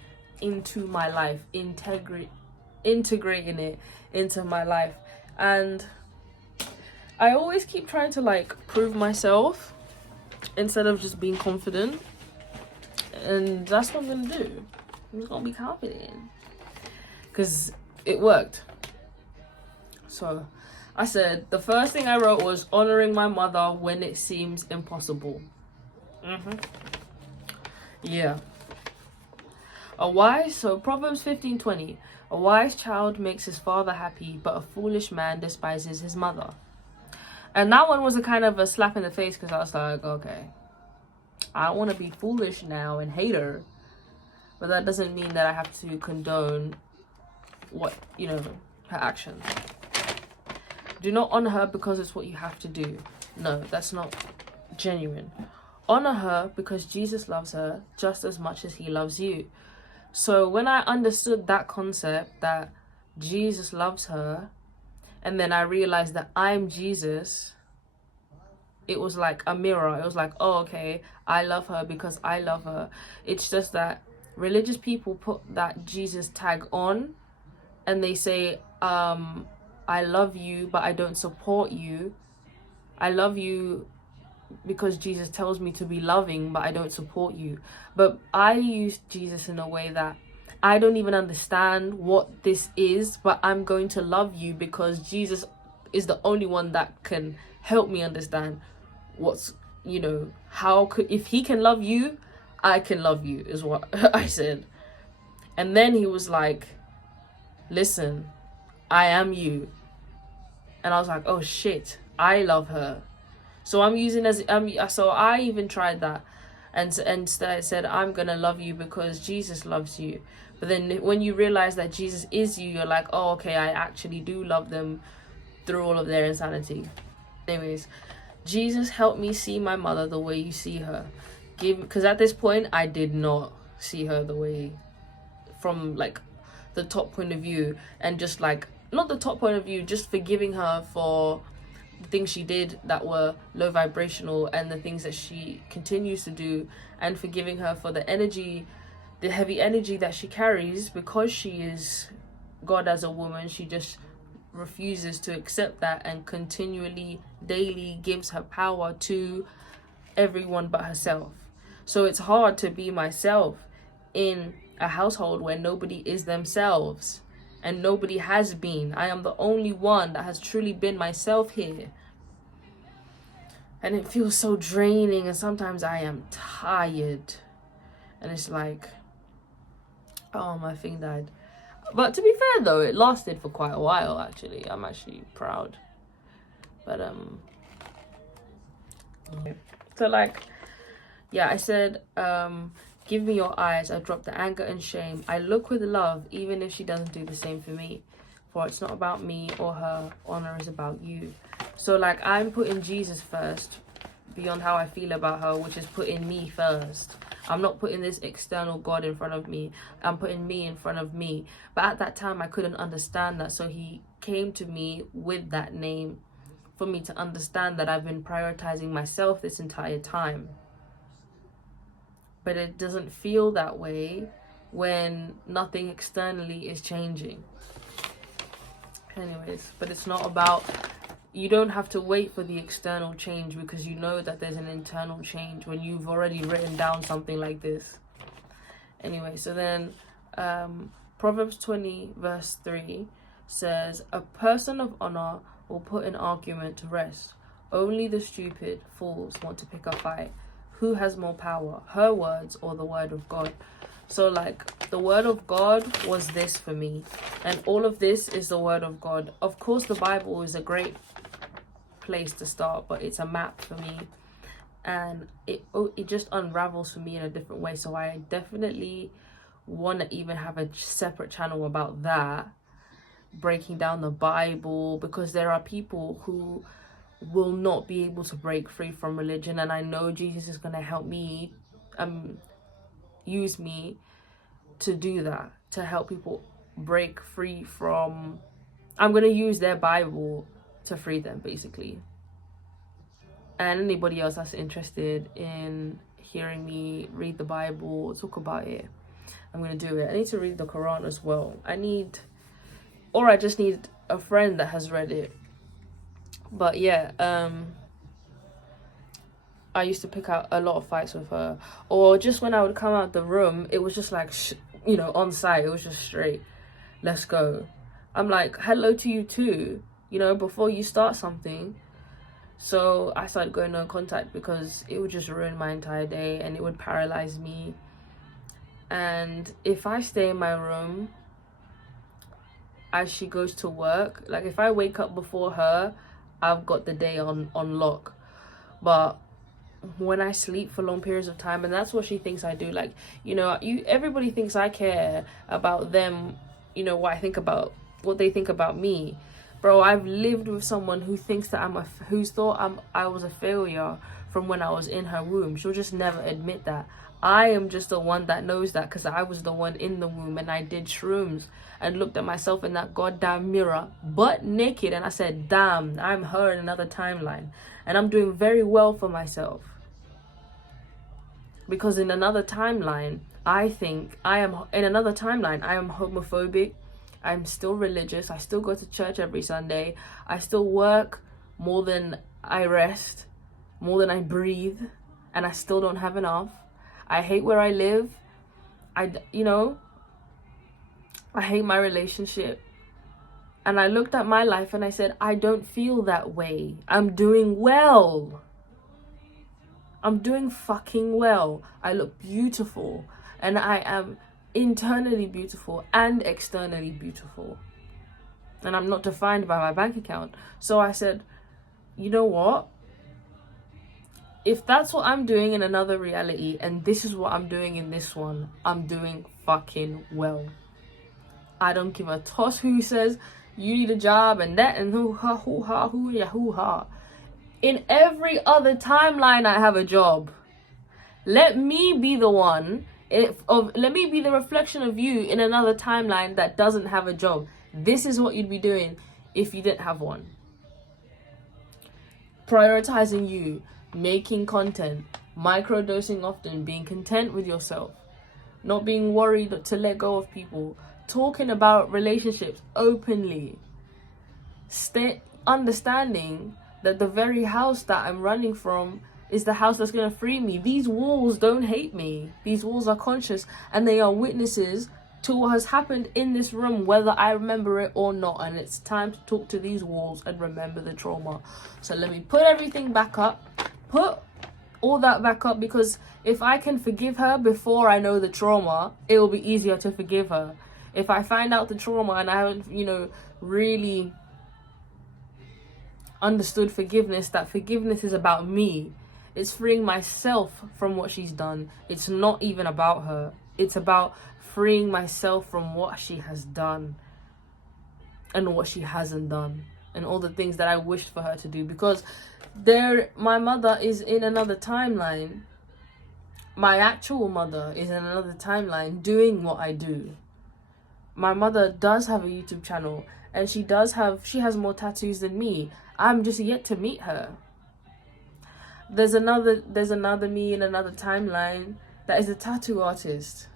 into my life, integrating it into my life. And I always keep trying to like prove myself instead of just being confident, and that's what I'm gonna do. I'm just gonna be confident because it worked. So I said the first thing I wrote was honoring my mother when it seems impossible. Yeah. So Proverbs 15:20. A wise child makes his father happy, but a foolish man despises his mother. And that one was a kind of a slap in the face, because I was like, okay, I want to be foolish now and hate her, but that doesn't mean that I have to condone her actions. Do not honor her because it's what you have to do. No, that's not genuine. Honor her because Jesus loves her just as much as he loves you. So when I understood that concept, that Jesus loves her, and then I realized that I'm Jesus, it was like a mirror. It was like, oh, okay, I love her because I love her. It's just that religious people put that Jesus tag on, and they say, I love you, but I don't support you. I love you because Jesus tells me to be loving, but I don't support you. But I use Jesus in a way that I don't even understand what this is, but I'm going to love you because Jesus is the only one that can help me understand if he can love you, I can love you, is what I said. And then he was like, listen, I am you. And I was like, oh shit, I love her. So so I even tried that, and said, I'm gonna love you because Jesus loves you. But then when you realize that Jesus is you, you're like, oh, okay, I actually do love them through all of their insanity. Anyways, Jesus, help me see my mother the way you see her. Because at this point, I did not see her the way, from like the top point of view, and just like, not the top point of view, just forgiving her for the things she did that were low vibrational and the things that she continues to do, and forgiving her for the energy, the heavy energy that she carries, because she is God as a woman. She just refuses to accept that and continually, daily gives her power to everyone but herself. So it's hard to be myself in a household where nobody is themselves, and nobody has been. I am the only one that has truly been myself here. And it feels so draining, and sometimes I am tired. And it's like, oh, my thing died. But to be fair though, it lasted for quite a while actually. I'm actually proud. But so like, yeah, I said, give me your eyes. I drop the anger and shame. I look with love, even if she doesn't do the same for me. For it's not about me or her. Honor is about you. So like, I'm putting Jesus first, beyond how I feel about her, which is putting me first. I'm not putting this external God in front of me. I'm putting me in front of me. But at that time, I couldn't understand that. So he came to me with that name for me to understand that I've been prioritizing myself this entire time. But it doesn't feel that way when nothing externally is changing. Anyways, but it's not about, you don't have to wait for the external change, because you know that there's an internal change when you've already written down something like this. Anyway, so then Proverbs 20 verse 3 says, a person of honor will put an argument to rest. Only the stupid fools want to pick a fight. Who has more power, her words or the word of God? So like, the word of God was this for me, and all of this is the word of God. Of course, the Bible is a great place to start, but it's a map for me, and it just unravels for me in a different way. So I definitely want to even have a separate channel about that, breaking down the Bible, because there are people who will not be able to break free from religion, and I know Jesus is going to help me use me to do that, to help people break free from, I'm going to use their Bible to free them basically. And anybody else that's interested in hearing me read the Bible, talk about it, I'm going to do it. I need to read the Quran as well. I just need a friend that has read it. But yeah, I used to pick out a lot of fights with her, or just when I would come out the room, it was just like, on site, it was just straight, let's go. I'm like, hello to you too, before you start something. So I started going no contact, because it would just ruin my entire day and it would paralyze me. And if I stay in my room as she goes to work, like if I wake up before her, I've got the day on lock. But when I sleep for long periods of time, and that's what she thinks I do, like, everybody thinks I care about them, what they think about me. Bro, I've lived with someone who thinks that who's thought I was a failure from when I was in her womb. She'll just never admit that. I am just the one that knows that, because I was the one in the womb, and I did shrooms and looked at myself in that goddamn mirror, butt naked, and I said, damn, I'm her in another timeline, and I'm doing very well for myself. Because in another timeline, I am homophobic, I'm still religious, I still go to church every Sunday, I still work more than I rest, more than I breathe, and I still don't have enough. I hate where I live. I hate my relationship. And I looked at my life and I said, I don't feel that way. I'm doing well. I'm doing fucking well. I look beautiful. And I am internally beautiful and externally beautiful. And I'm not defined by my bank account. So I said, you know what? If that's what I'm doing in another reality, and this is what I'm doing in this one, I'm doing fucking well. I don't give a toss who says you need a job and that and hoo-ha. In every other timeline, I have a job. Let me be the one. Let me be the reflection of you in another timeline that doesn't have a job. This is what you'd be doing if you didn't have one. Prioritizing you, making content, microdosing often, being content with yourself, not being worried to let go of people, talking about relationships openly, understanding that the very house that I'm running from is the house that's going to free me. These walls don't hate me. These walls are conscious, and they are witnesses to what has happened in this room, whether I remember it or not. And it's time to talk to these walls and remember the trauma. So let me put everything back up, put all that back up, because if I can forgive her before I know the trauma, it will be easier to forgive her. If I find out the trauma and I haven't, really understood forgiveness, that forgiveness is about me. It's freeing myself from what she's done. It's not even about her. It's about freeing myself from what she has done and what she hasn't done and all the things that I wished for her to do, because my mother is in another timeline. My actual mother is in another timeline doing what I do. My mother does have a YouTube channel, and she has more tattoos than me. I'm just yet to meet her. There's another me in another timeline that is a tattoo artist.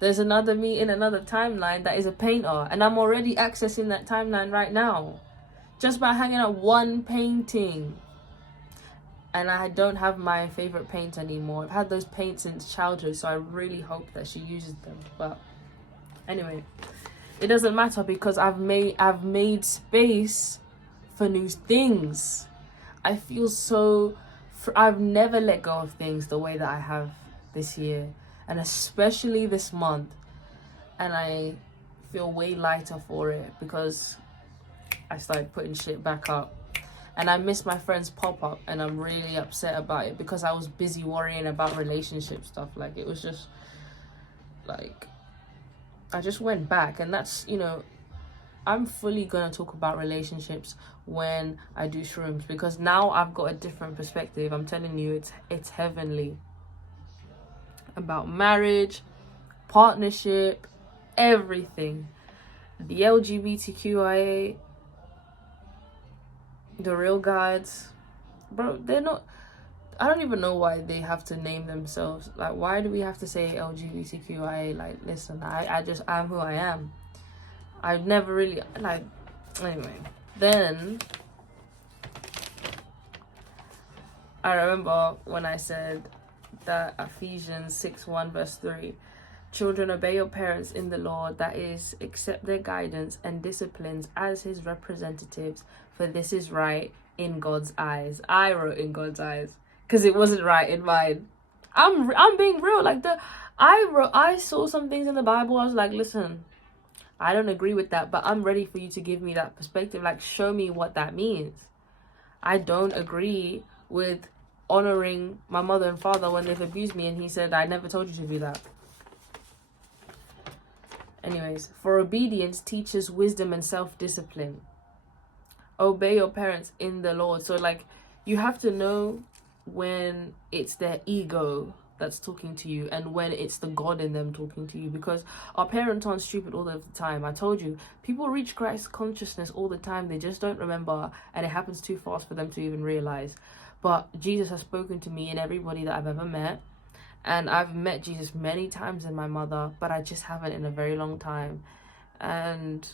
There's another me in another timeline that is a painter, and I'm already accessing that timeline right now just by hanging out one painting. And I don't have my favorite paint anymore. I've had those paints since childhood, so I really hope that she uses them. But anyway, it doesn't matter, because I've made space for new things. I feel I've never let go of things the way that I have this year, and especially this month. And I feel way lighter for it, because I started putting shit back up. And I miss my friend's pop-up, and I'm really upset about it, because I was busy worrying about relationship stuff. Like, it was just like, I just went back. And that's, I'm fully gonna talk about relationships when I do shrooms, because now I've got a different perspective. I'm telling you, it's heavenly. About marriage, partnership, everything. The LGBTQIA, the real guides, bro, they're not, I don't even know why they have to name themselves. Like, why do we have to say LGBTQIA? Like, listen, I'm who I am. I've never really, anyway. Then I remember when I said that Ephesians 6:1 verse 3, children, obey your parents in the Lord, that is, accept their guidance and disciplines as his representatives, for this is right in God's eyes. I wrote in God's eyes because it wasn't right in mine. I'm being real. Like, I saw some things in the Bible. I was like, listen, I don't agree with that, but I'm ready for you to give me that perspective. Like, show me what that means. I don't agree with honoring my mother and father when they've abused me, and he said, I never told you to do that. Anyways, for obedience teaches wisdom and self-discipline. Obey your parents in the Lord. So, like, you have to know when it's their ego that's talking to you and when it's the God in them talking to you, because our parents aren't stupid all the time. I told you, people reach Christ consciousness all the time. They just don't remember, and it happens too fast for them to even realize. But Jesus has spoken to me and everybody that I've ever met, and I've met Jesus many times in my mother, but I just haven't in a very long time. And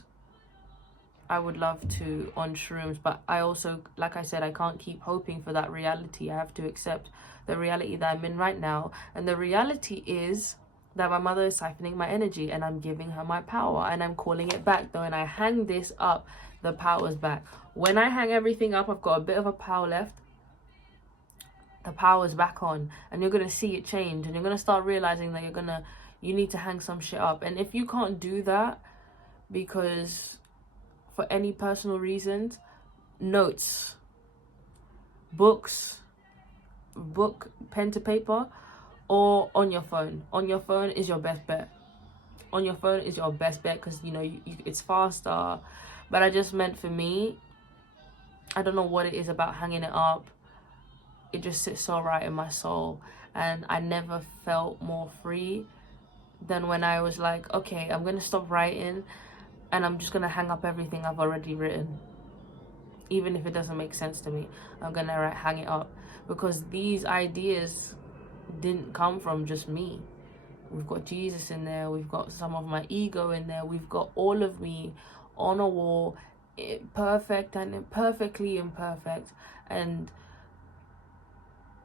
I would love to on shrooms, but I also, like I said, I can't keep hoping for that reality. I have to accept the reality that I'm in right now. And the reality is that my mother is siphoning my energy, and I'm giving her my power, and I'm calling it back. Though when I hang this up, the power's back. When I hang everything up, I've got a bit of a power left. The power's back on, and you're gonna see it change, and you're gonna start realizing that you need to hang some shit up. And if you can't do that because for any personal reasons, notes, book, pen to paper, or on your phone. On your phone is your best bet. On your phone is your best bet, because it's faster. But I just meant, for me, I don't know what it is about hanging it up. It just sits so right in my soul. And I never felt more free than when I was like, okay, I'm going to stop writing and I'm just going to hang up everything I've already written. Even if it doesn't make sense to me, I'm going to hang it up. Because these ideas didn't come from just me. We've got Jesus in there. We've got some of my ego in there. We've got all of me on a wall, perfect and perfectly imperfect. And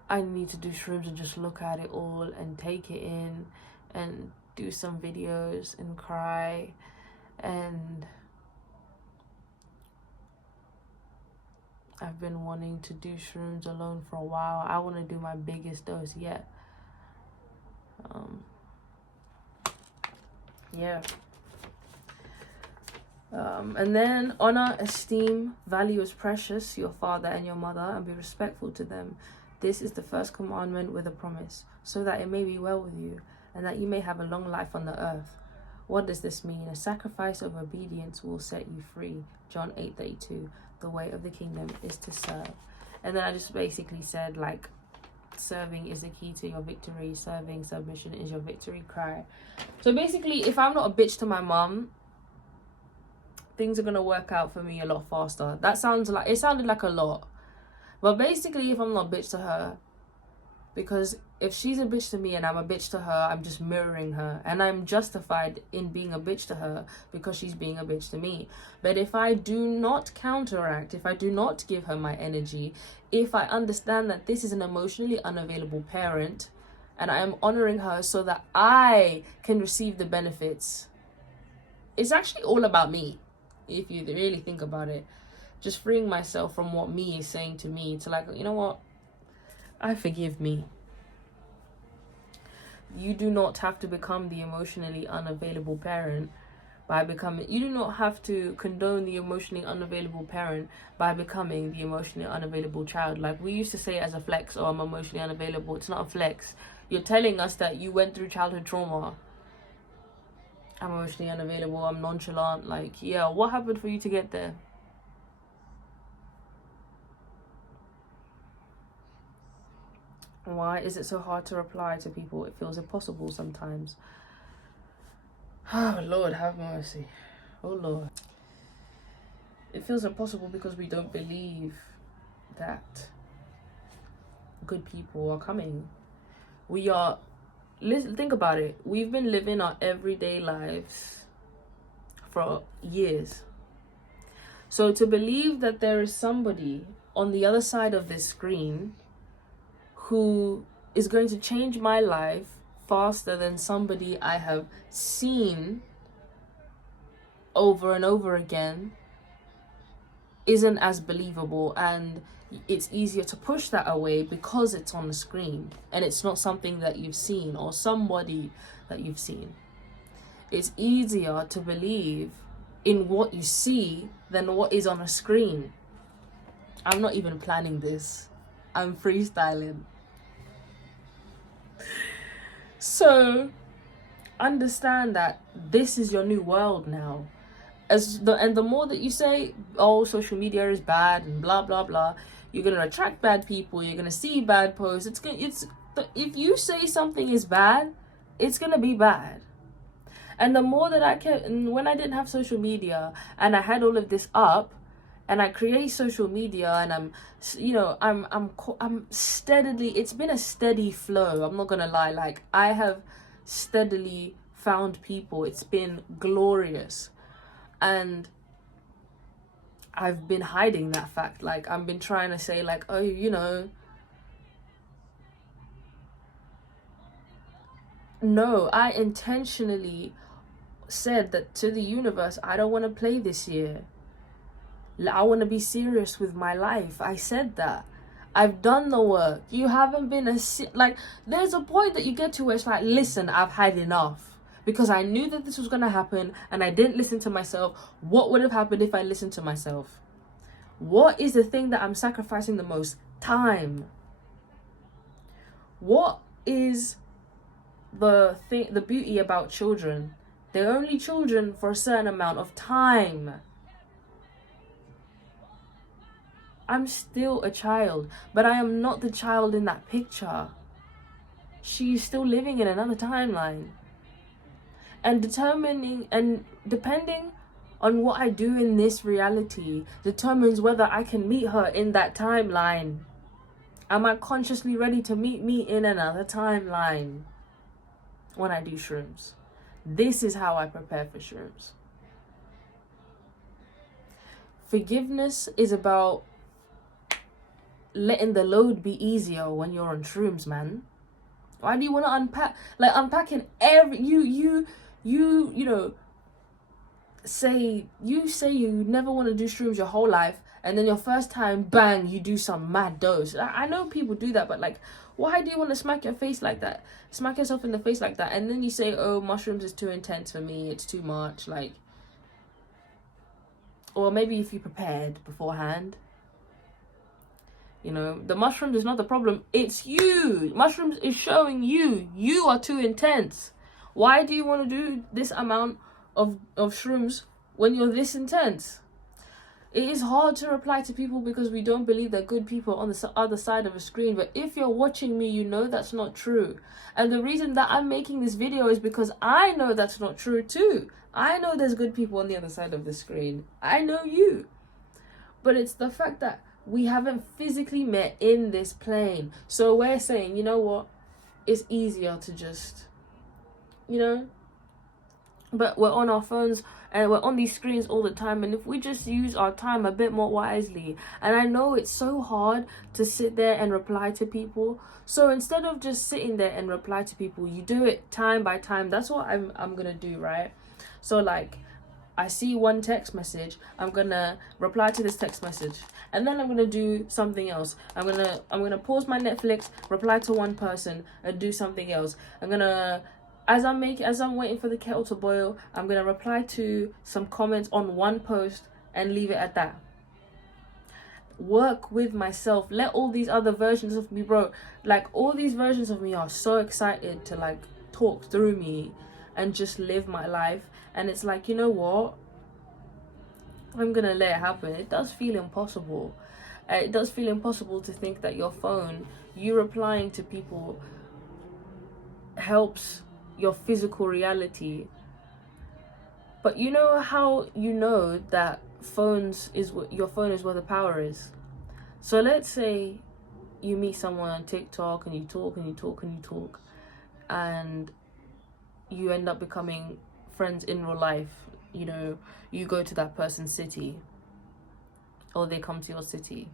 I need to do shrooms and just look at it all and take it in and do some videos and cry. And I've been wanting to do shrooms alone for a while. I want to do my biggest dose yet. Yeah. And then honor, esteem, value as precious your father and your mother, and be respectful to them. This is the first commandment with a promise, so that it may be well with you, and that you may have a long life on the earth. What does this mean? A sacrifice of obedience will set you free. John 8:32. The way of the kingdom is to serve. And then I just basically said, like, serving is the key to your victory. Serving, submission is your victory cry. So basically, if I'm not a bitch to my mum, things are going to work out for me a lot faster. It sounded like a lot. But basically, if I'm not a bitch to her, because if she's a bitch to me and I'm a bitch to her, I'm just mirroring her. And I'm justified in being a bitch to her because she's being a bitch to me. But if I do not counteract, if I do not give her my energy, if I understand that this is an emotionally unavailable parent and I am honoring her so that I can receive the benefits, it's actually all about me. If you really think about it, just freeing myself from what me is saying to me to, like, you know what? I forgive me. You do not have to become the emotionally unavailable parent by becoming, you do not have to condone the emotionally unavailable parent by becoming the emotionally unavailable child. Like we used to say as a flex, oh, I'm emotionally unavailable. It's not a flex. You're telling us that you went through childhood trauma. I'm emotionally unavailable, I'm nonchalant. Like, yeah, what happened for you to get there? Why is it so hard to reply to people? It feels impossible sometimes. Oh, Lord, have mercy. Oh, Lord. It feels impossible because we don't believe that good people are coming. Think about it. We've been living our everyday lives for years. So to believe that there is somebody on the other side of this screen who is going to change my life faster than somebody I have seen over and over again isn't as believable, and it's easier to push that away because it's on the screen and it's not something that you've seen or somebody that you've seen. It's easier to believe in what you see than what is on a screen. I'm not even planning this. I'm freestyling. So understand that this is your new world now. And the more that you say, oh, social media is bad and blah blah blah, you're gonna attract bad people. You're gonna see bad posts. If you say something is bad, it's gonna be bad. And the more that when I didn't have social media and I had all of this up, and I create social media, and I'm steadily, it's been a steady flow. I'm not gonna lie, like I have steadily found people. It's been glorious. And I've been hiding that fact. Like I've been trying to say, like, oh, no, I intentionally said that to the universe, I don't want to play this year. I want to be serious with my life. I said that. I've done the work. You haven't been there's a point that you get to where it's like, listen, I've had enough. Because I knew that this was going to happen and I didn't listen to myself. What would have happened if I listened to myself? What is the thing that I'm sacrificing the most? Time. What is the beauty about children? They're only children for a certain amount of time. I'm still a child, but I am not the child in that picture. She is still living in another timeline. And depending on what I do in this reality determines whether I can meet her in that timeline. Am I consciously ready to meet me in another timeline when I do shrooms? This is how I prepare for shrooms. Forgiveness is about letting the load be easier when you're on shrooms, man. Why do you want to unpacking every you know, say you never want to do shrooms your whole life, and then your first time, bang, you do some mad dose. I know people do that, but like, why do you want to smack yourself in the face like that, and then you say, oh, mushrooms is too intense for me, it's too much, like, or maybe if you prepared beforehand. You know, the mushrooms is not the problem, it's you. Mushrooms is showing you are too intense. Why do you want to do this amount of shrooms when you're this intense? It is hard to reply to people because we don't believe they're good people on the other side of a screen. But if you're watching me, you know that's not true. And the reason that I'm making this video is because I know that's not true too. I know there's good people on the other side of the screen. I know you. But it's the fact that we haven't physically met in this plane. So we're saying, you know what? It's easier to just, you know, but we're on our phones and we're on these screens all the time, and if we just use our time a bit more wisely, and I know it's so hard to sit there and reply to people, so instead of just sitting there and reply to people, you do it time by time. That's what I'm gonna do, right? So like, I see one text message, I'm gonna reply to this text message, and then I'm gonna do something else. I'm gonna pause my Netflix, reply to one person, and do something else. As I'm waiting for the kettle to boil, I'm gonna reply to some comments on one post and leave it at that. Work with myself. Let all these other versions of me, bro. Like, all these versions of me are so excited to like talk through me and just live my life. And it's like, you know what? I'm gonna let it happen. It does feel impossible. It does feel impossible to think that your phone, you replying to people, helps your physical reality. But you know how you know that your phone is where the power is? So let's say you meet someone on TikTok and you talk and you talk and you talk, and you end up becoming friends in real life. You know, you go to that person's city, or they come to your city.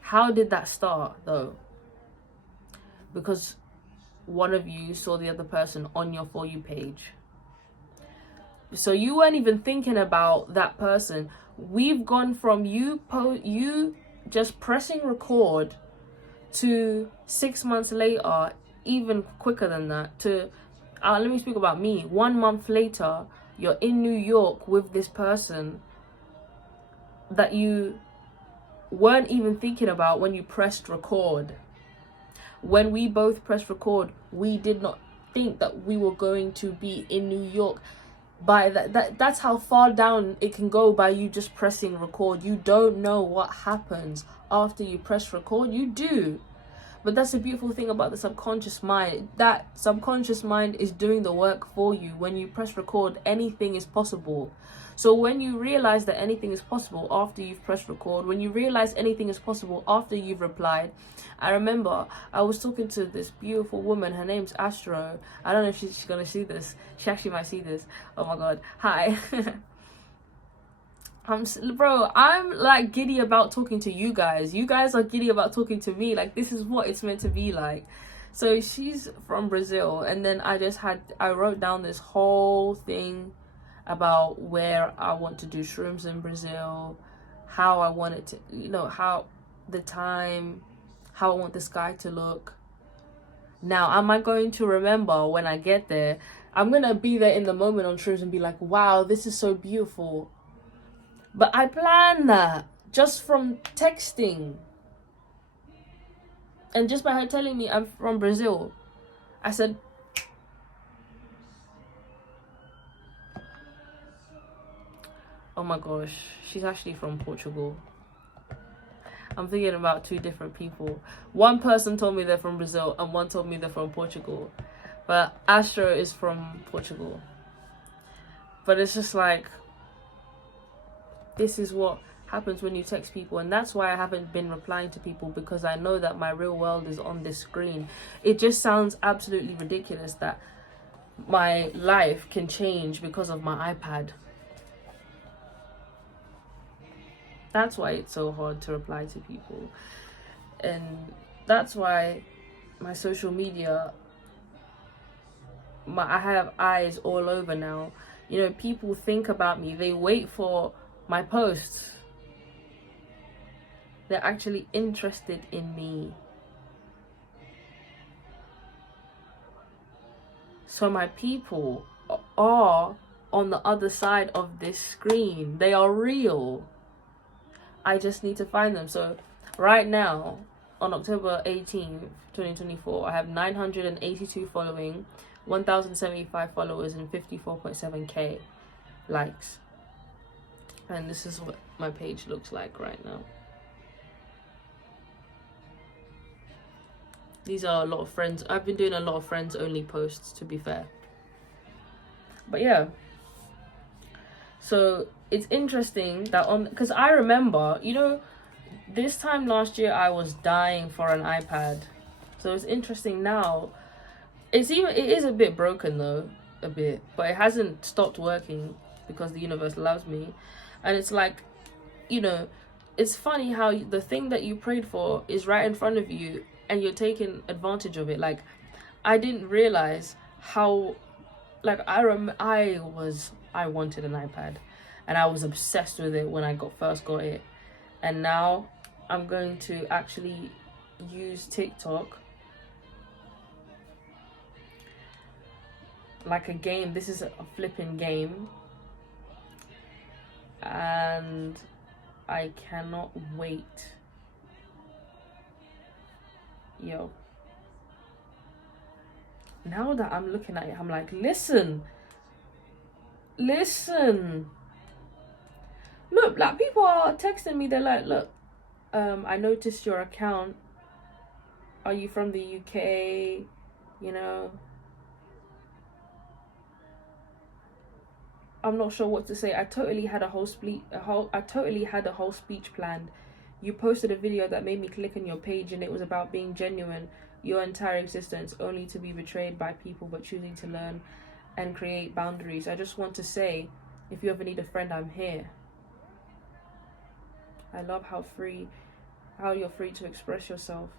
How did that start though? Because one of you saw the other person on your For You page. So you weren't even thinking about that person. We've gone from you just pressing record to 6 months later, even quicker than that, to let me speak about me. 1 month later, you're in New York with this person that you weren't even thinking about when you pressed record. When we both pressed record, we did not think that we were going to be in New York. By that's how far down it can go by you just pressing record. You don't know what happens after you press record. You do. But that's the beautiful thing about the subconscious mind. That subconscious mind is doing the work for you. When you press record, anything is possible. So when you realize that anything is possible after you've pressed record, when you realize anything is possible after you've replied, I remember I was talking to this beautiful woman. Her name's Astro. I don't know if she's gonna see this. She actually might see this. Oh my god. Hi. Bro, I'm like giddy about talking to you guys. You guys are giddy about talking to me. Like, this is what it's meant to be like. So she's from Brazil, and then I wrote down this whole thing about where I want to do shrooms in Brazil, how I want it to, you know, how the time, how I want the sky to look. Now, am I going to remember when I get there? I'm gonna be there in the moment on shrooms and be like, wow, this is so beautiful. But I planned that just from texting. And just by her telling me I'm from Brazil, I said, oh my gosh, she's actually from Portugal. I'm thinking about two different people. One person told me they're from Brazil and one told me they're from Portugal. But Astro is from Portugal. But it's just like, this is what happens when you text people, and that's why I haven't been replying to people, because I know that my real world is on this screen. It just sounds absolutely ridiculous that my life can change because of my iPad. That's why it's so hard to reply to people, and that's why my social media, I have eyes all over now. You know, people think about me, they wait for my posts. They're actually interested in me. So my people are on the other side of this screen. They are real. I just need to find them. So right now, on October 18th, 2024, I have 982 following, 1,075 followers, and 54.7k likes. And this is what my page looks like right now. These are a lot of friends. I've been doing a lot of friends only posts, to be fair. But yeah. So it's interesting that because I remember, you know, this time last year I was dying for an iPad. So it's interesting now. It is a bit broken though, a bit, but it hasn't stopped working because the universe loves me. And it's like, you know, it's funny how the thing that you prayed for is right in front of you and you're taking advantage of it. Like, I didn't realize how, like, I wanted an iPad and I was obsessed with it when I first got it. And now I'm going to actually use TikTok like a game. This is a flipping game. And I cannot wait. Yo. Now that I'm looking at it, I'm like, listen. Look, like, people are texting me. They're like, look, I noticed your account. Are you from the UK? You know, I'm not sure what to say. I totally had a whole speech planned. You posted a video that made me click on your page, and it was about being genuine, your entire existence, only to be betrayed by people, but choosing to learn and create boundaries. I just want to say, if you ever need a friend, I'm here. I love how you're free to express yourself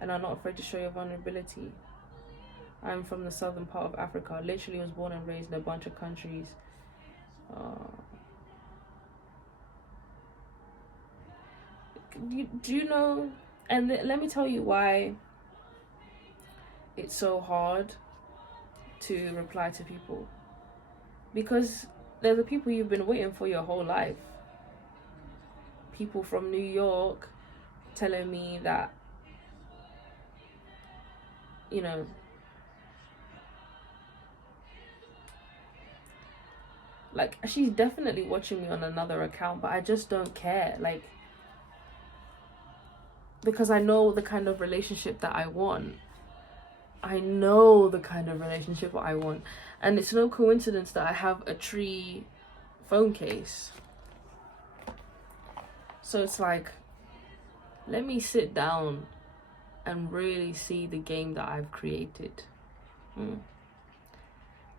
and are not afraid to show your vulnerability. I'm from the southern part of Africa. Literally was born and raised in a bunch of countries. Do you know, and let me tell you why it's so hard to reply to people. Because they're the people you've been waiting for your whole life. People from New York telling me that, you know, like, she's definitely watching me on another account, but I just don't care. Like, because I know the kind of relationship that I want. And it's no coincidence that I have a tree phone case. So it's like, let me sit down and really see the game that I've created.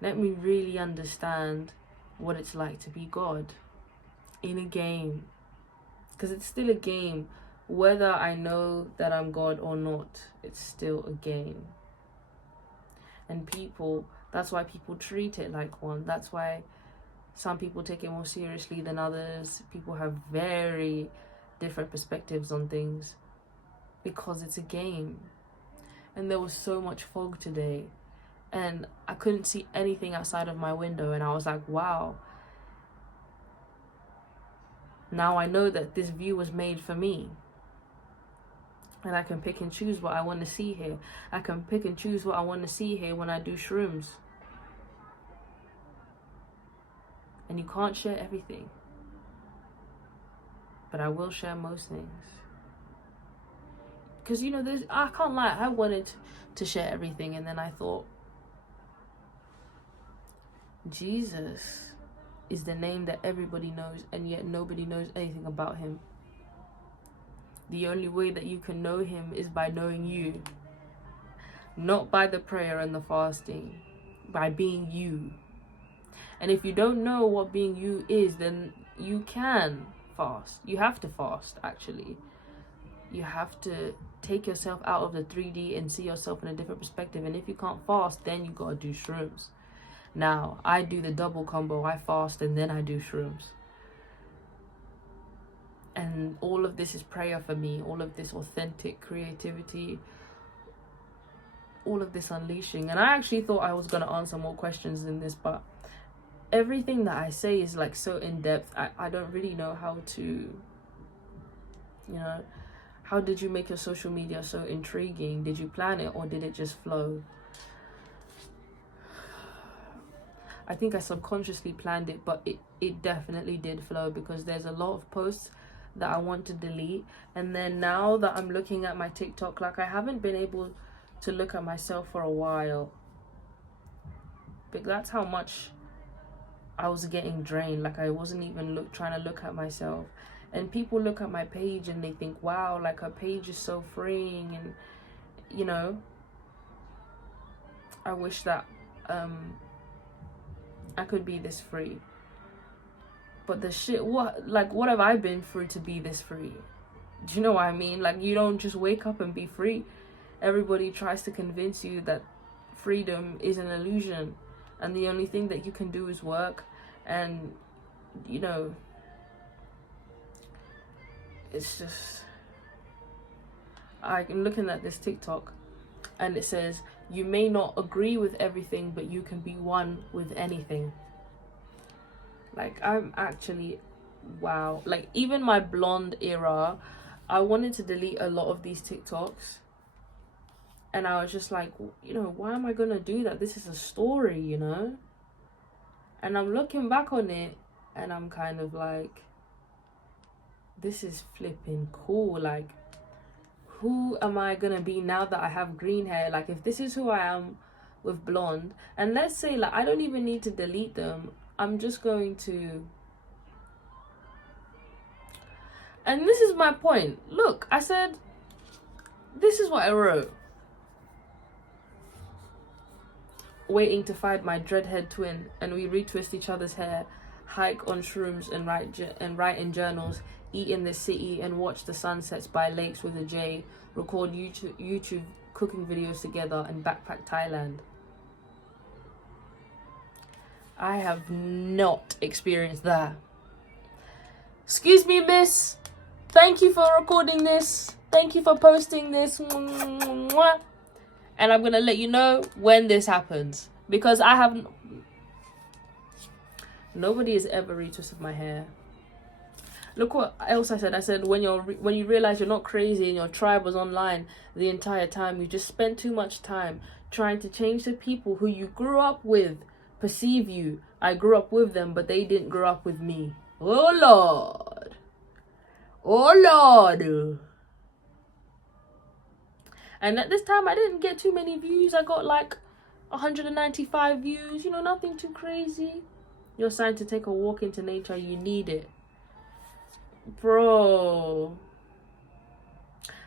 Let me really understand what it's like to be God in a game. Because it's still a game. Whether I know that I'm God or not, it's still a game. And that's why people treat it like one. That's why some people take it more seriously than others. People have very different perspectives on things because it's a game. And there was so much fog today, and I couldn't see anything outside of my window, and I was like, wow. Now I know that this view was made for me. And I can pick and choose what I want to see here. I can pick and choose what I want to see here when I do shrooms. And you can't share everything. But I will share most things. because you know, I can't lie, I wanted to share everything, and then I thought, Jesus is the name that everybody knows, and yet nobody knows anything about him. The only way that you can know him is by knowing you, not by the prayer and the fasting, by being you. And if you don't know what being you is, then you can fast. You have to fast, actually. You have to take yourself out of the 3D and see yourself in a different perspective. And if you can't fast, then you gotta do shrooms. Now, I do the double combo. I fast and then I do shrooms. And all of this is prayer for me. All of this authentic creativity. All of this unleashing. And I actually thought I was going to answer more questions in this, but everything that I say is like so in depth. I don't really know how to, you know, how did you make your social media so intriguing? Did you plan it or did it just flow? I think I subconsciously planned it, but it definitely did flow, because there's a lot of posts that I want to delete. And then now that I'm looking at my TikTok, like I haven't been able to look at myself for a while, but that's how much I was getting drained. Like I wasn't even trying to look at myself. And people look at my page and they think, wow, like her page is so freeing, and you know, I wish that I could be this free. But the shit, what have I been through to be this free? Do you know what I mean? Like, you don't just wake up and be free. Everybody tries to convince you that freedom is an illusion, and the only thing that you can do is work. And you know, it's just, I'm looking at this TikTok and it says, you may not agree with everything, but you can be one with anything. Like, I'm actually, wow. Like, even my blonde era, I wanted to delete a lot of these TikToks. And I was just like, you know, why am I going to do that? This is a story, you know? And I'm looking back on it and I'm kind of like, this is flipping cool. Like, who am I going to be now that I have green hair? Like, if this is who I am with blonde, and let's say, like, I don't even need to delete them. I'm just going to... And this is my point. Look, I said, this is what I wrote. Waiting to find my dreadhead twin, and we retwist each other's hair, hike on shrooms and write in journals, eat in the city and watch the sunsets by lakes with a J, record YouTube cooking videos together, and backpack Thailand. I have not experienced that. Excuse me, miss. Thank you for recording this. Thank you for posting this. And I'm going to let you know when this happens. Because I haven't... Nobody has ever retwisted my hair. Look what else I said. I said, when you realize you're not crazy and your tribe was online the entire time, you just spent too much time trying to change the people who you grew up with perceive you. I grew up with them, but they didn't grow up with me. Oh Lord. Oh Lord. And at this time I didn't get too many views. I got like 195 views, you know, nothing too crazy. You're signed to take a walk into nature, you need it. Bro,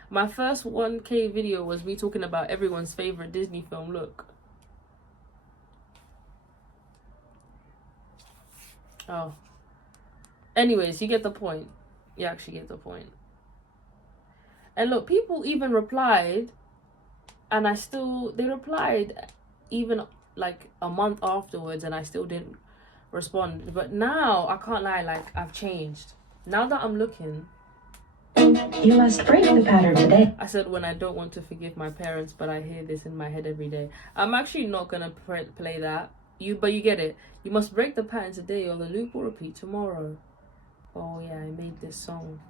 my first 1K video was me talking about everyone's favorite Disney film. Look. Oh. Anyways, you get the point. You actually get the point. And look, people even replied, and they replied even like a month afterwards, and I still didn't respond. But now, I can't lie, like, I've changed. Now that I'm looking, you must break the pattern today. I said when I don't want to forgive my parents, but I hear this in my head every day. I'm actually not gonna play that. But you get it. You must break the pattern today, or the loop will repeat tomorrow. Oh yeah, I made this song.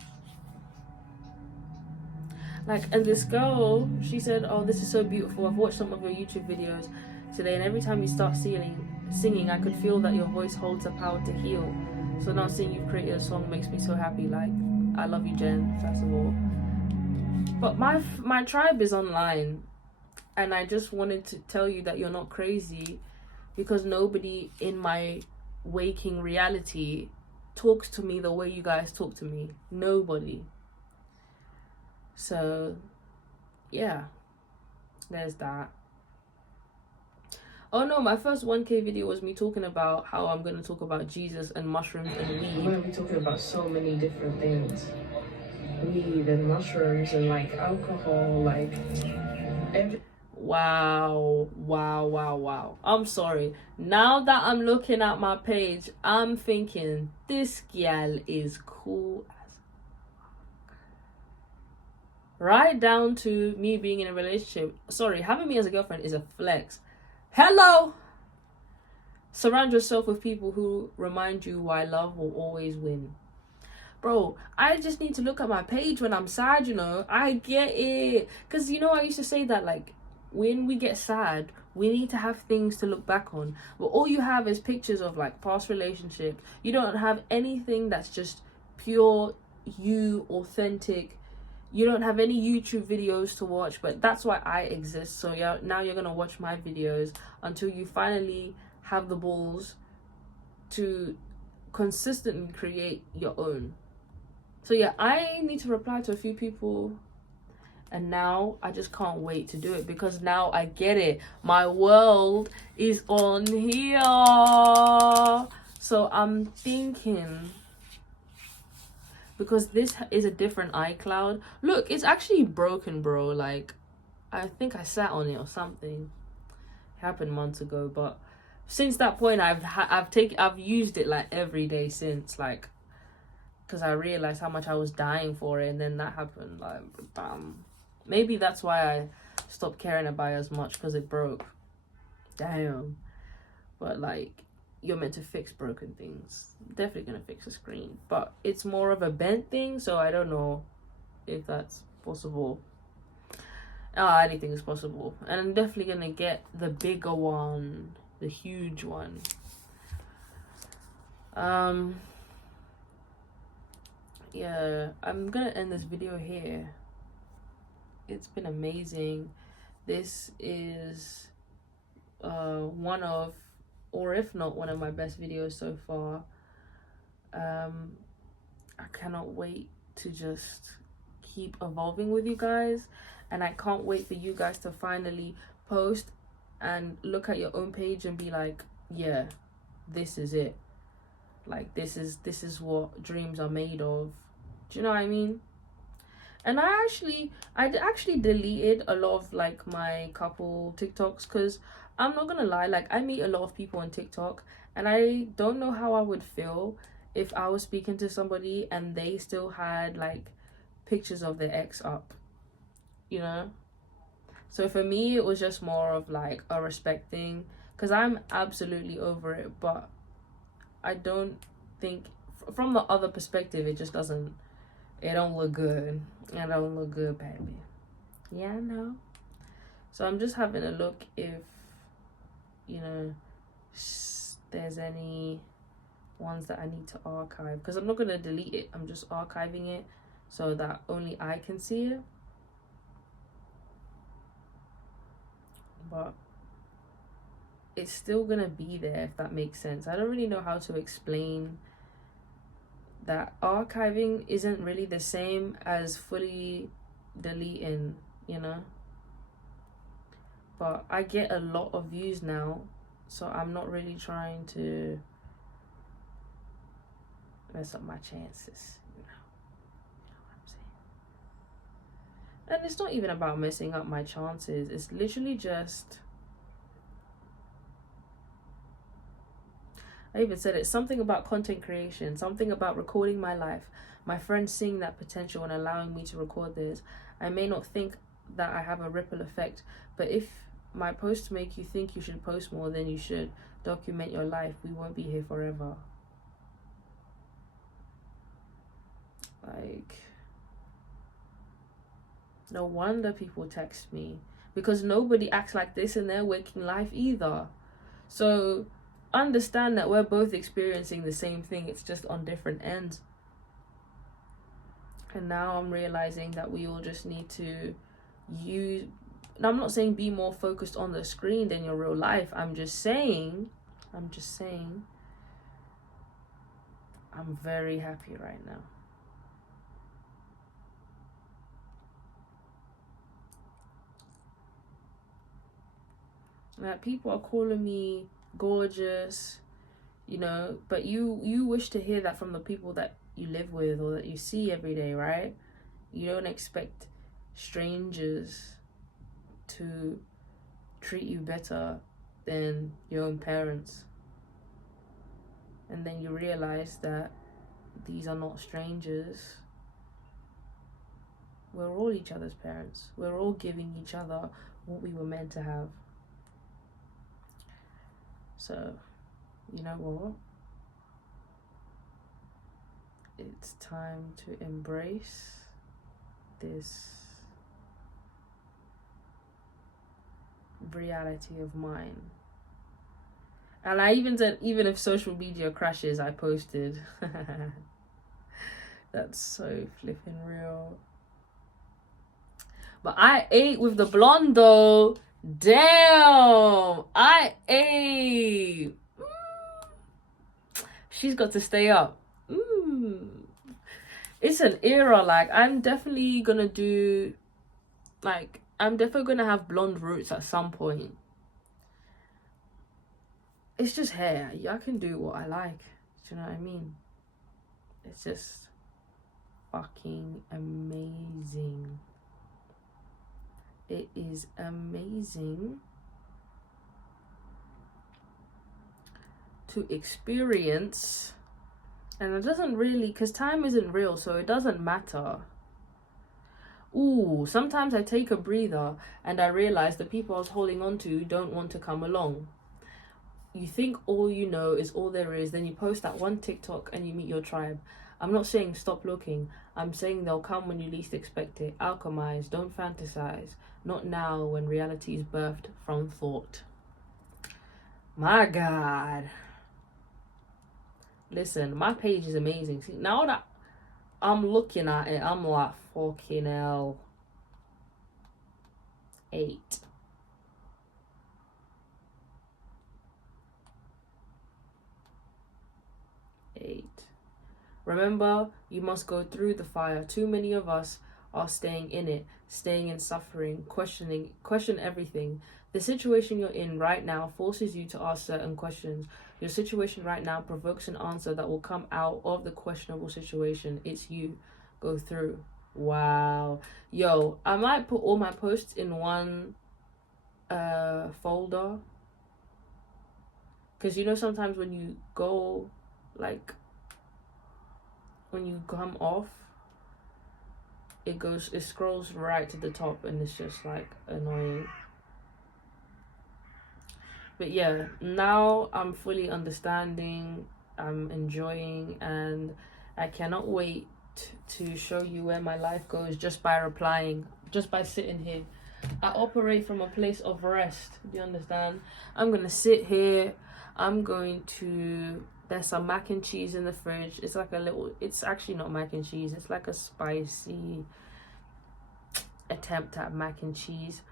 Like, and this girl, she said, oh, this is so beautiful. I've watched some of your YouTube videos today, and every time you start singing, I could feel that your voice holds the power to heal. So now seeing you've created a song makes me so happy. Like, I love you, Jen, first of all. But my tribe is online, and I just wanted to tell you that you're not crazy, because nobody in my waking reality talks to me the way you guys talk to me. Nobody. So yeah, there's that. Oh no, my first 1K video was me talking about how I'm going to talk about Jesus and mushrooms and weed. I'm going to be talking about so many different things. Weed and mushrooms and like alcohol, like wow. I'm sorry. Now that I'm looking at my page, I'm thinking this gal is cool as right down to me being in a relationship. Sorry, having me as a girlfriend is a flex. Hello. Surround yourself with people who remind you why love will always win. Bro, I just need to look at my page when I'm sad, you know. I get it. Because, you know, I used to say that, like, when we get sad, we need to have things to look back on. But all you have is pictures of, like, past relationships. You don't have anything that's just pure, you, authentic. You don't have any YouTube videos to watch. But that's why I exist. So, yeah, now you're going to watch my videos until you finally have the balls to consistently create your own. So yeah, I need to reply to a few people, and now I just can't wait to do it, because now I get it. My world is on here. So I'm thinking, because this is a different iCloud. Look, it's actually broken, bro. Like, I think I sat on it or something. It happened months ago, but since that point, I've used it like every day since, like, because I realized how much I was dying for it, and then that happened. Like, bam. Maybe that's why I stopped caring about it as much, because it broke. Damn. But like, you're meant to fix broken things. Definitely gonna fix the screen, but it's more of a bent thing, so I don't know if that's possible. Anything is possible, and I'm definitely gonna get the bigger one, the huge one. Yeah, I'm gonna end this video here. It's been amazing. This is one of, or if not one of, my best videos so far. I cannot wait to just keep evolving with you guys, and I can't wait for you guys to finally post and look at your own page and be like, yeah, this is it. Like, this is what dreams are made of. Do you know what I mean? And I actually deleted a lot of like my couple TikToks, because I'm not gonna lie, like, I meet a lot of people on TikTok, and I don't know how I would feel if I was speaking to somebody and they still had like pictures of their ex up, you know? So for me, it was just more of like a respect thing, because I'm absolutely over it, but I don't think, from the other perspective, it just doesn't, it don't look good. It don't look good, baby. Yeah, I know. So I'm just having a look if, you know, there's any ones that I need to archive, because I'm not going to delete it. I'm just archiving it so that only I can see it. But it's still going to be there, if that makes sense. I don't really know how to explain that archiving isn't really the same as fully deleting, you know? But I get a lot of views now, so I'm not really trying to mess up my chances, you know what I'm saying? And it's not even about messing up my chances. It's literally just, I even said it, something about content creation, something about recording my life, my friends seeing that potential and allowing me to record this. I may not think that I have a ripple effect, but if my posts make you think you should post more, then you should. Document your life. We won't be here forever. Like, no wonder people text me, because nobody acts like this in their waking life either. So understand that we're both experiencing the same thing, it's just on different ends. And now I'm realizing that we all just need to use, and I'm not saying be more focused on the screen than your real life. I'm just saying I'm very happy right now. That people are calling me gorgeous, you know, but you wish to hear that from the people that you live with or that you see every day, right? You don't expect strangers to treat you better than your own parents. And then you realize that these are not strangers. We're all each other's parents. We're all giving each other what we were meant to have. So, you know what? It's time to embrace this reality of mine. And I even said, even if social media crashes, I posted. That's so flipping real. But I ate with the blonde though. Damn, I ate. She's got to stay up. It's an era. Like, I'm definitely gonna do, like, I'm definitely gonna have blonde roots at some point. It's just hair. I can do what I like. Do you know what I mean? It's just fucking amazing. It is amazing to experience. And it doesn't really, because time isn't real, so it doesn't matter. Ooh, sometimes I take a breather and I realize the people I was holding on to don't want to come along. You think all you know is all there is, then you post that one TikTok and you meet your tribe. I'm not saying stop looking. I'm saying they'll come when you least expect it. Alchemize, don't fantasize. Not now when reality is birthed from thought. My God. Listen, my page is amazing. See, now that I'm looking at it, I'm like, fucking hell. 8. Remember, you must go through the fire. Too many of us are staying in it, staying in suffering, question everything. The situation you're in right now forces you to ask certain questions. Your situation right now provokes an answer that will come out of the questionable situation. It's you. Go through. Wow. Yo, I might put all my posts in one folder. Because you know sometimes when you go, like, when you come off, it scrolls right to the top and it's just like annoying. But yeah, now I'm fully understanding, I'm enjoying, and I cannot wait to show you where my life goes just by replying, just by sitting here. I operate from a place of rest. Do you understand? I'm gonna sit here. I'm going to, there's some mac and cheese in the fridge. It's like a little, it's actually not mac and cheese. It's like a spicy attempt at mac and cheese.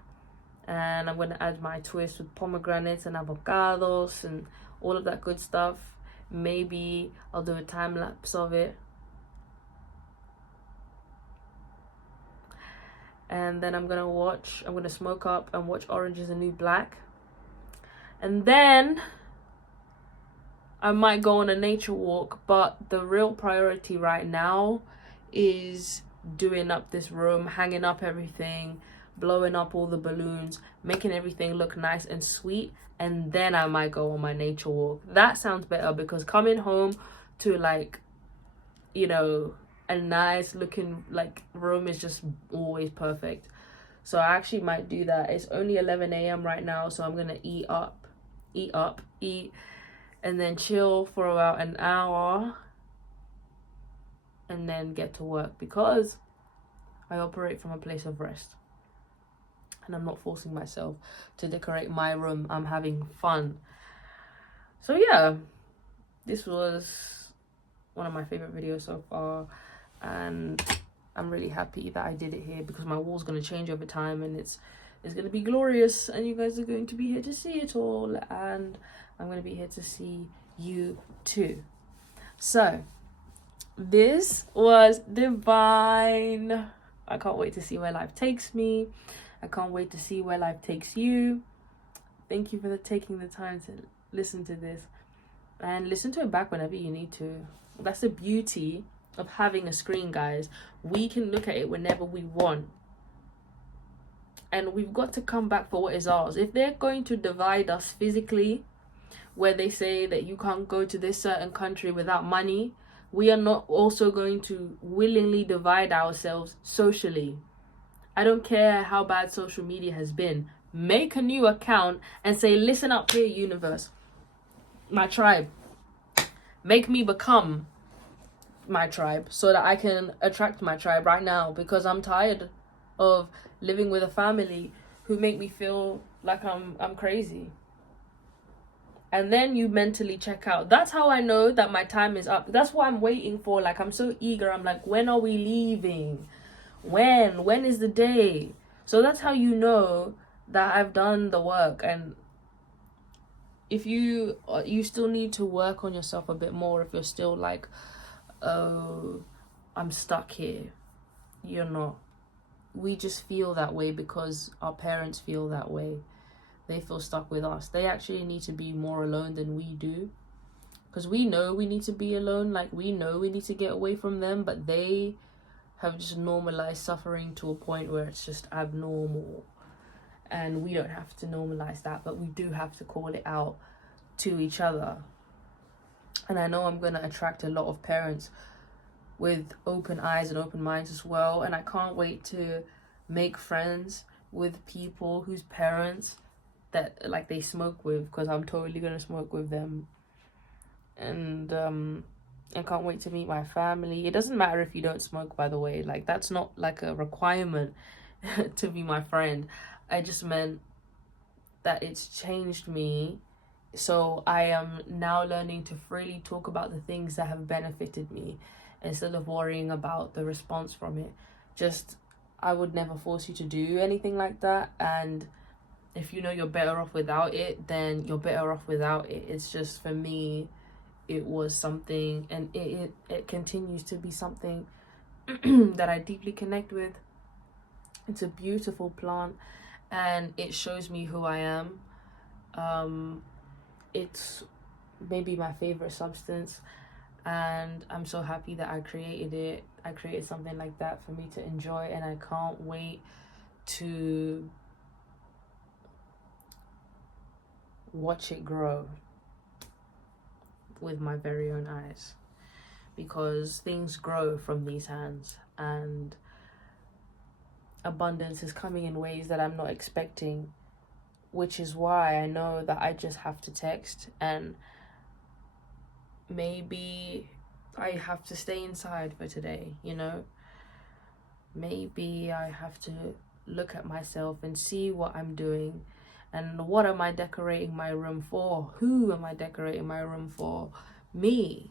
And I'm going to add my twist with pomegranates and avocados and all of that good stuff. Maybe I'll do a time lapse of it. And then I'm going to smoke up and watch Orange is the New Black. And then I might go on a nature walk, but the real priority right now is doing up this room, hanging up everything, blowing up all the balloons, making everything look nice and sweet, and then I might go on my nature walk. That sounds better, because coming home to, like, you know, a nice looking like room is just always perfect. So I actually might do that. It's only 11 a.m. right now, so I'm gonna eat, and then chill for about an hour and then get to work, because I operate from a place of rest and I'm not forcing myself to decorate my room. I'm having fun. So yeah, this was one of my favorite videos so far, and I'm really happy that I did it here, because my wall's going to change over time, and it's going to be glorious, and you guys are going to be here to see it all, and I'm going to be here to see you too. So this was divine. I can't wait to see where life takes me. I can't wait to see where life takes you. Thank you for taking the time to listen to this, and listen to it back whenever you need to. That's the beauty of having a screen, guys. We can look at it whenever we want, and we've got to come back for what is ours. If they're going to divide us physically, where they say that you can't go to this certain country without money, we are not also going to willingly divide ourselves socially. I don't care how bad social media has been. Make a new account and say, listen up here, universe, my tribe. Make me become my tribe so that I can attract my tribe right now, because I'm tired of living with a family who make me feel like I'm crazy. And then you mentally check out. That's how I know that my time is up. That's what I'm waiting for. Like, I'm so eager. I'm like, when are we leaving? When is the day? So that's how you know that I've done the work. And if you still need to work on yourself a bit more, if you're still like, oh, I'm stuck here, you're not. We just feel that way because our parents feel that way. They feel stuck with us. They actually need to be more alone than we do, because we know we need to be alone. Like, we know we need to get away from them, but they have just normalized suffering to a point where it's just abnormal. And we don't have to normalize that, but we do have to call it out to each other. And I know I'm going to attract a lot of parents with open eyes and open minds as well. And I can't wait to make friends with people whose parents that like they smoke with, because I'm totally going to smoke with them. And I can't wait to meet my family. It doesn't matter if you don't smoke, by the way. Like, that's not like a requirement to be my friend. I just meant that it's changed me. So I am now learning to freely talk about the things that have benefited me, instead of worrying about the response from it. Just, I would never force you to do anything like that. And if you know you're better off without it, then you're better off without it. It's just, for me, it was something, and it continues to be something that I deeply connect with. It's a beautiful plant, and it shows me who I am. It's maybe my favorite substance, and I'm so happy that I created it. I created something like that for me to enjoy, and I can't wait to watch it grow with my very own eyes, because things grow from these hands, and abundance is coming in ways that I'm not expecting, which is why I know that I just have to text, and maybe I have to stay inside for today, you know? Maybe I have to look at myself and see what I'm doing, and what am I decorating my room for? Who am I decorating my room for? Me.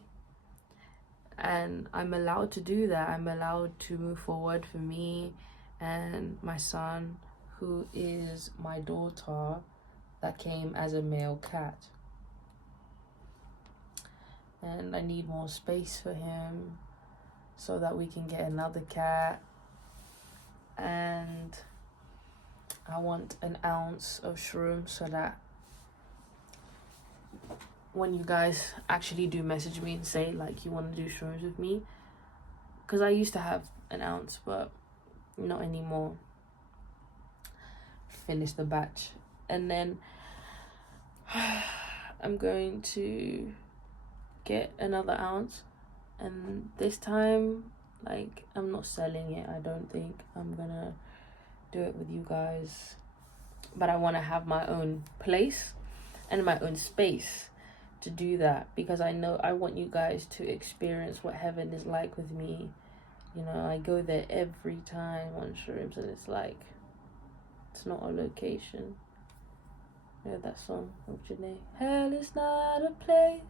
And I'm allowed to do that. I'm allowed to move forward for me and my son, who is my daughter that came as a male cat. And I need more space for him so that we can get another cat. And I want an ounce of shrooms so that when you guys actually do message me and say like you want to do shrooms with me, because I used to have an ounce, but not anymore. Finish the batch, and then I'm going to get another ounce, and this time, like, I'm not selling it. I don't think I'm gonna do it with you guys, but I want to have my own place and my own space to do that, because I know I want you guys to experience what heaven is like with me. You know, I go there every time on shrooms, and it's like, it's not a location. You know that song of Janae? Hell is not a place,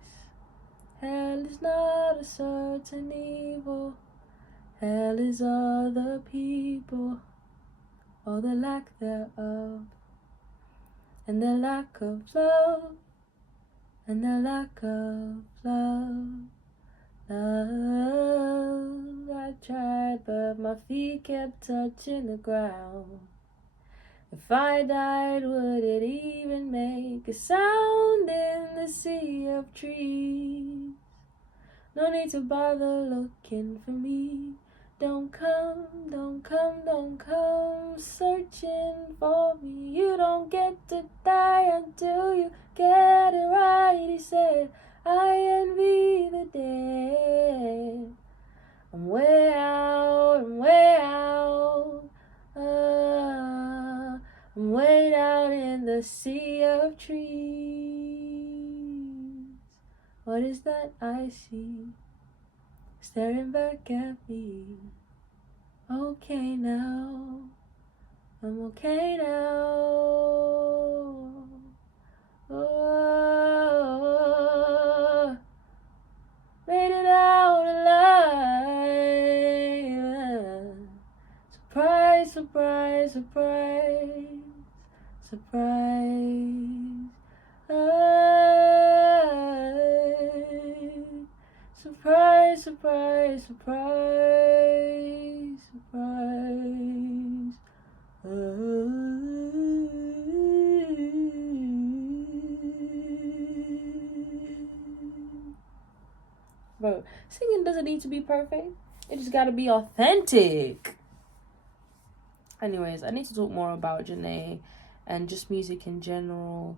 hell is not a certain evil, Hell is all the people, or the lack thereof, and the lack of love, and the lack of love. Love, I tried, but my feet kept touching the ground. If I died, would it even make a sound in the sea of trees? No need to bother looking for me. Don't come, don't come, don't come searching for me. You don't get to die until you get it right, he said. I envy the dead. I'm way out, I'm way out. I'm way down in the sea of trees. What is that I see staring back at me? Okay now, I'm okay now. Oh, made it out alive. Surprise, surprise, surprise, surprise. Surprise, surprise, surprise, surprise. Bro, singing doesn't need to be perfect. It just gotta be authentic. Anyways, I need to talk more about Janae and just music in general.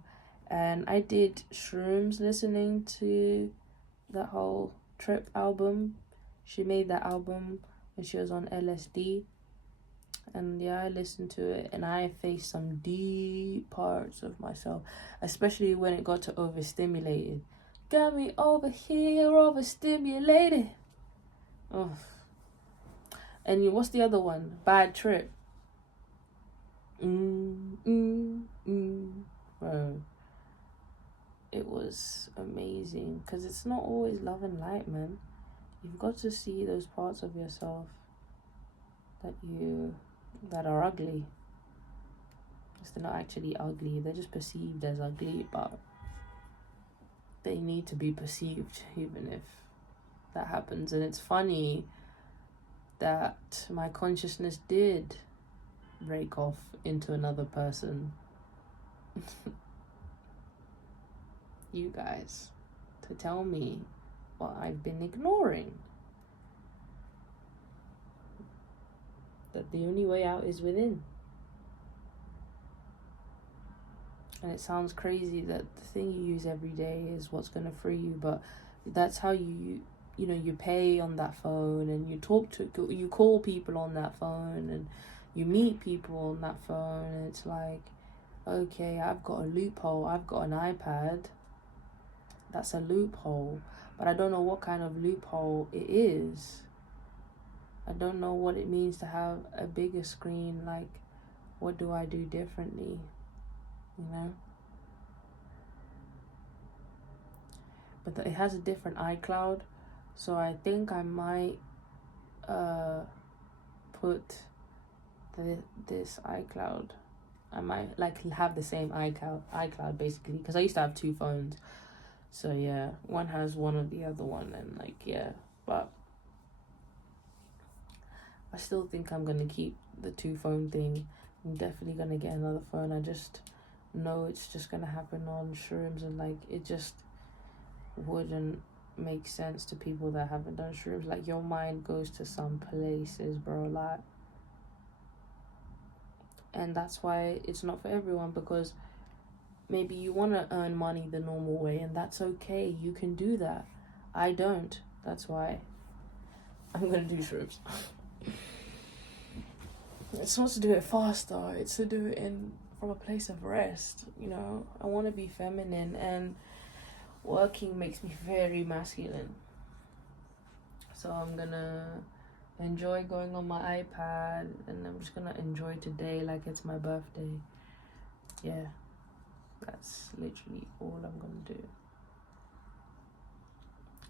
And I did shrooms listening to that whole Trip album. She made that album when she was on LSD. And yeah, I listened to it and I faced some deep parts of myself, especially when it got to overstimulated. Got me over here, overstimulated. Oh. And what's the other one? Bad Trip. Bro, it was amazing because it's not always love and light, man. You've got to see those parts of yourself that are ugly. They're not actually ugly, they're just perceived as ugly, but they need to be perceived even if that happens. And it's funny that my consciousness did break off into another person. You guys, to tell me what I've been ignoring. That the only way out is within. And it sounds crazy that the thing you use every day is what's going to free you, but that's how you pay on that phone, and you call people on that phone, and you meet people on that phone, and it's like, okay, I've got a loophole, I've got an iPad, that's a loophole, but I don't know what kind of loophole it is. I don't know what it means to have a bigger screen. Like, what do I do differently? You know? But it has a different iCloud, so I think I might put this iCloud. I might have the same iCloud basically, because I used to have two phones. So yeah, one has one of the other one, and but I still think I'm gonna keep the 2-phone thing. I'm definitely gonna get another phone. I just know it's just gonna happen on shrooms, and it just wouldn't make sense to people that haven't done shrooms. Like, your mind goes to some places, bro, and that's why it's not for everyone, because maybe you want to earn money the normal way, and that's okay. You can do that. I don't. That's why I'm gonna do shrooms. It's not to do it faster. It's to do it from a place of rest. You know, I want to be feminine, and working makes me very masculine. So I'm gonna enjoy going on my iPad, and I'm just gonna enjoy today like it's my birthday. Yeah, that's literally all I'm gonna do.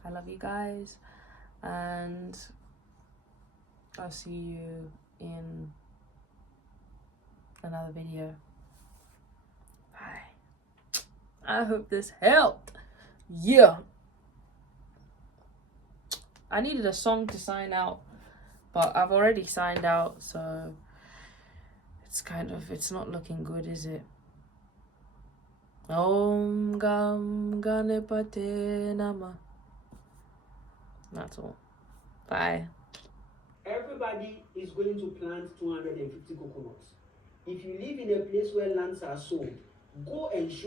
I love you guys, and I'll see you in another video. Bye. I hope this helped. Yeah. I needed a song to sign out, but I've already signed out, so it's not looking good, is it? Om Gam Ganepate Nama. That's all. Bye. Everybody is going to plant 250 coconuts. If you live in a place where lands are sold, go and show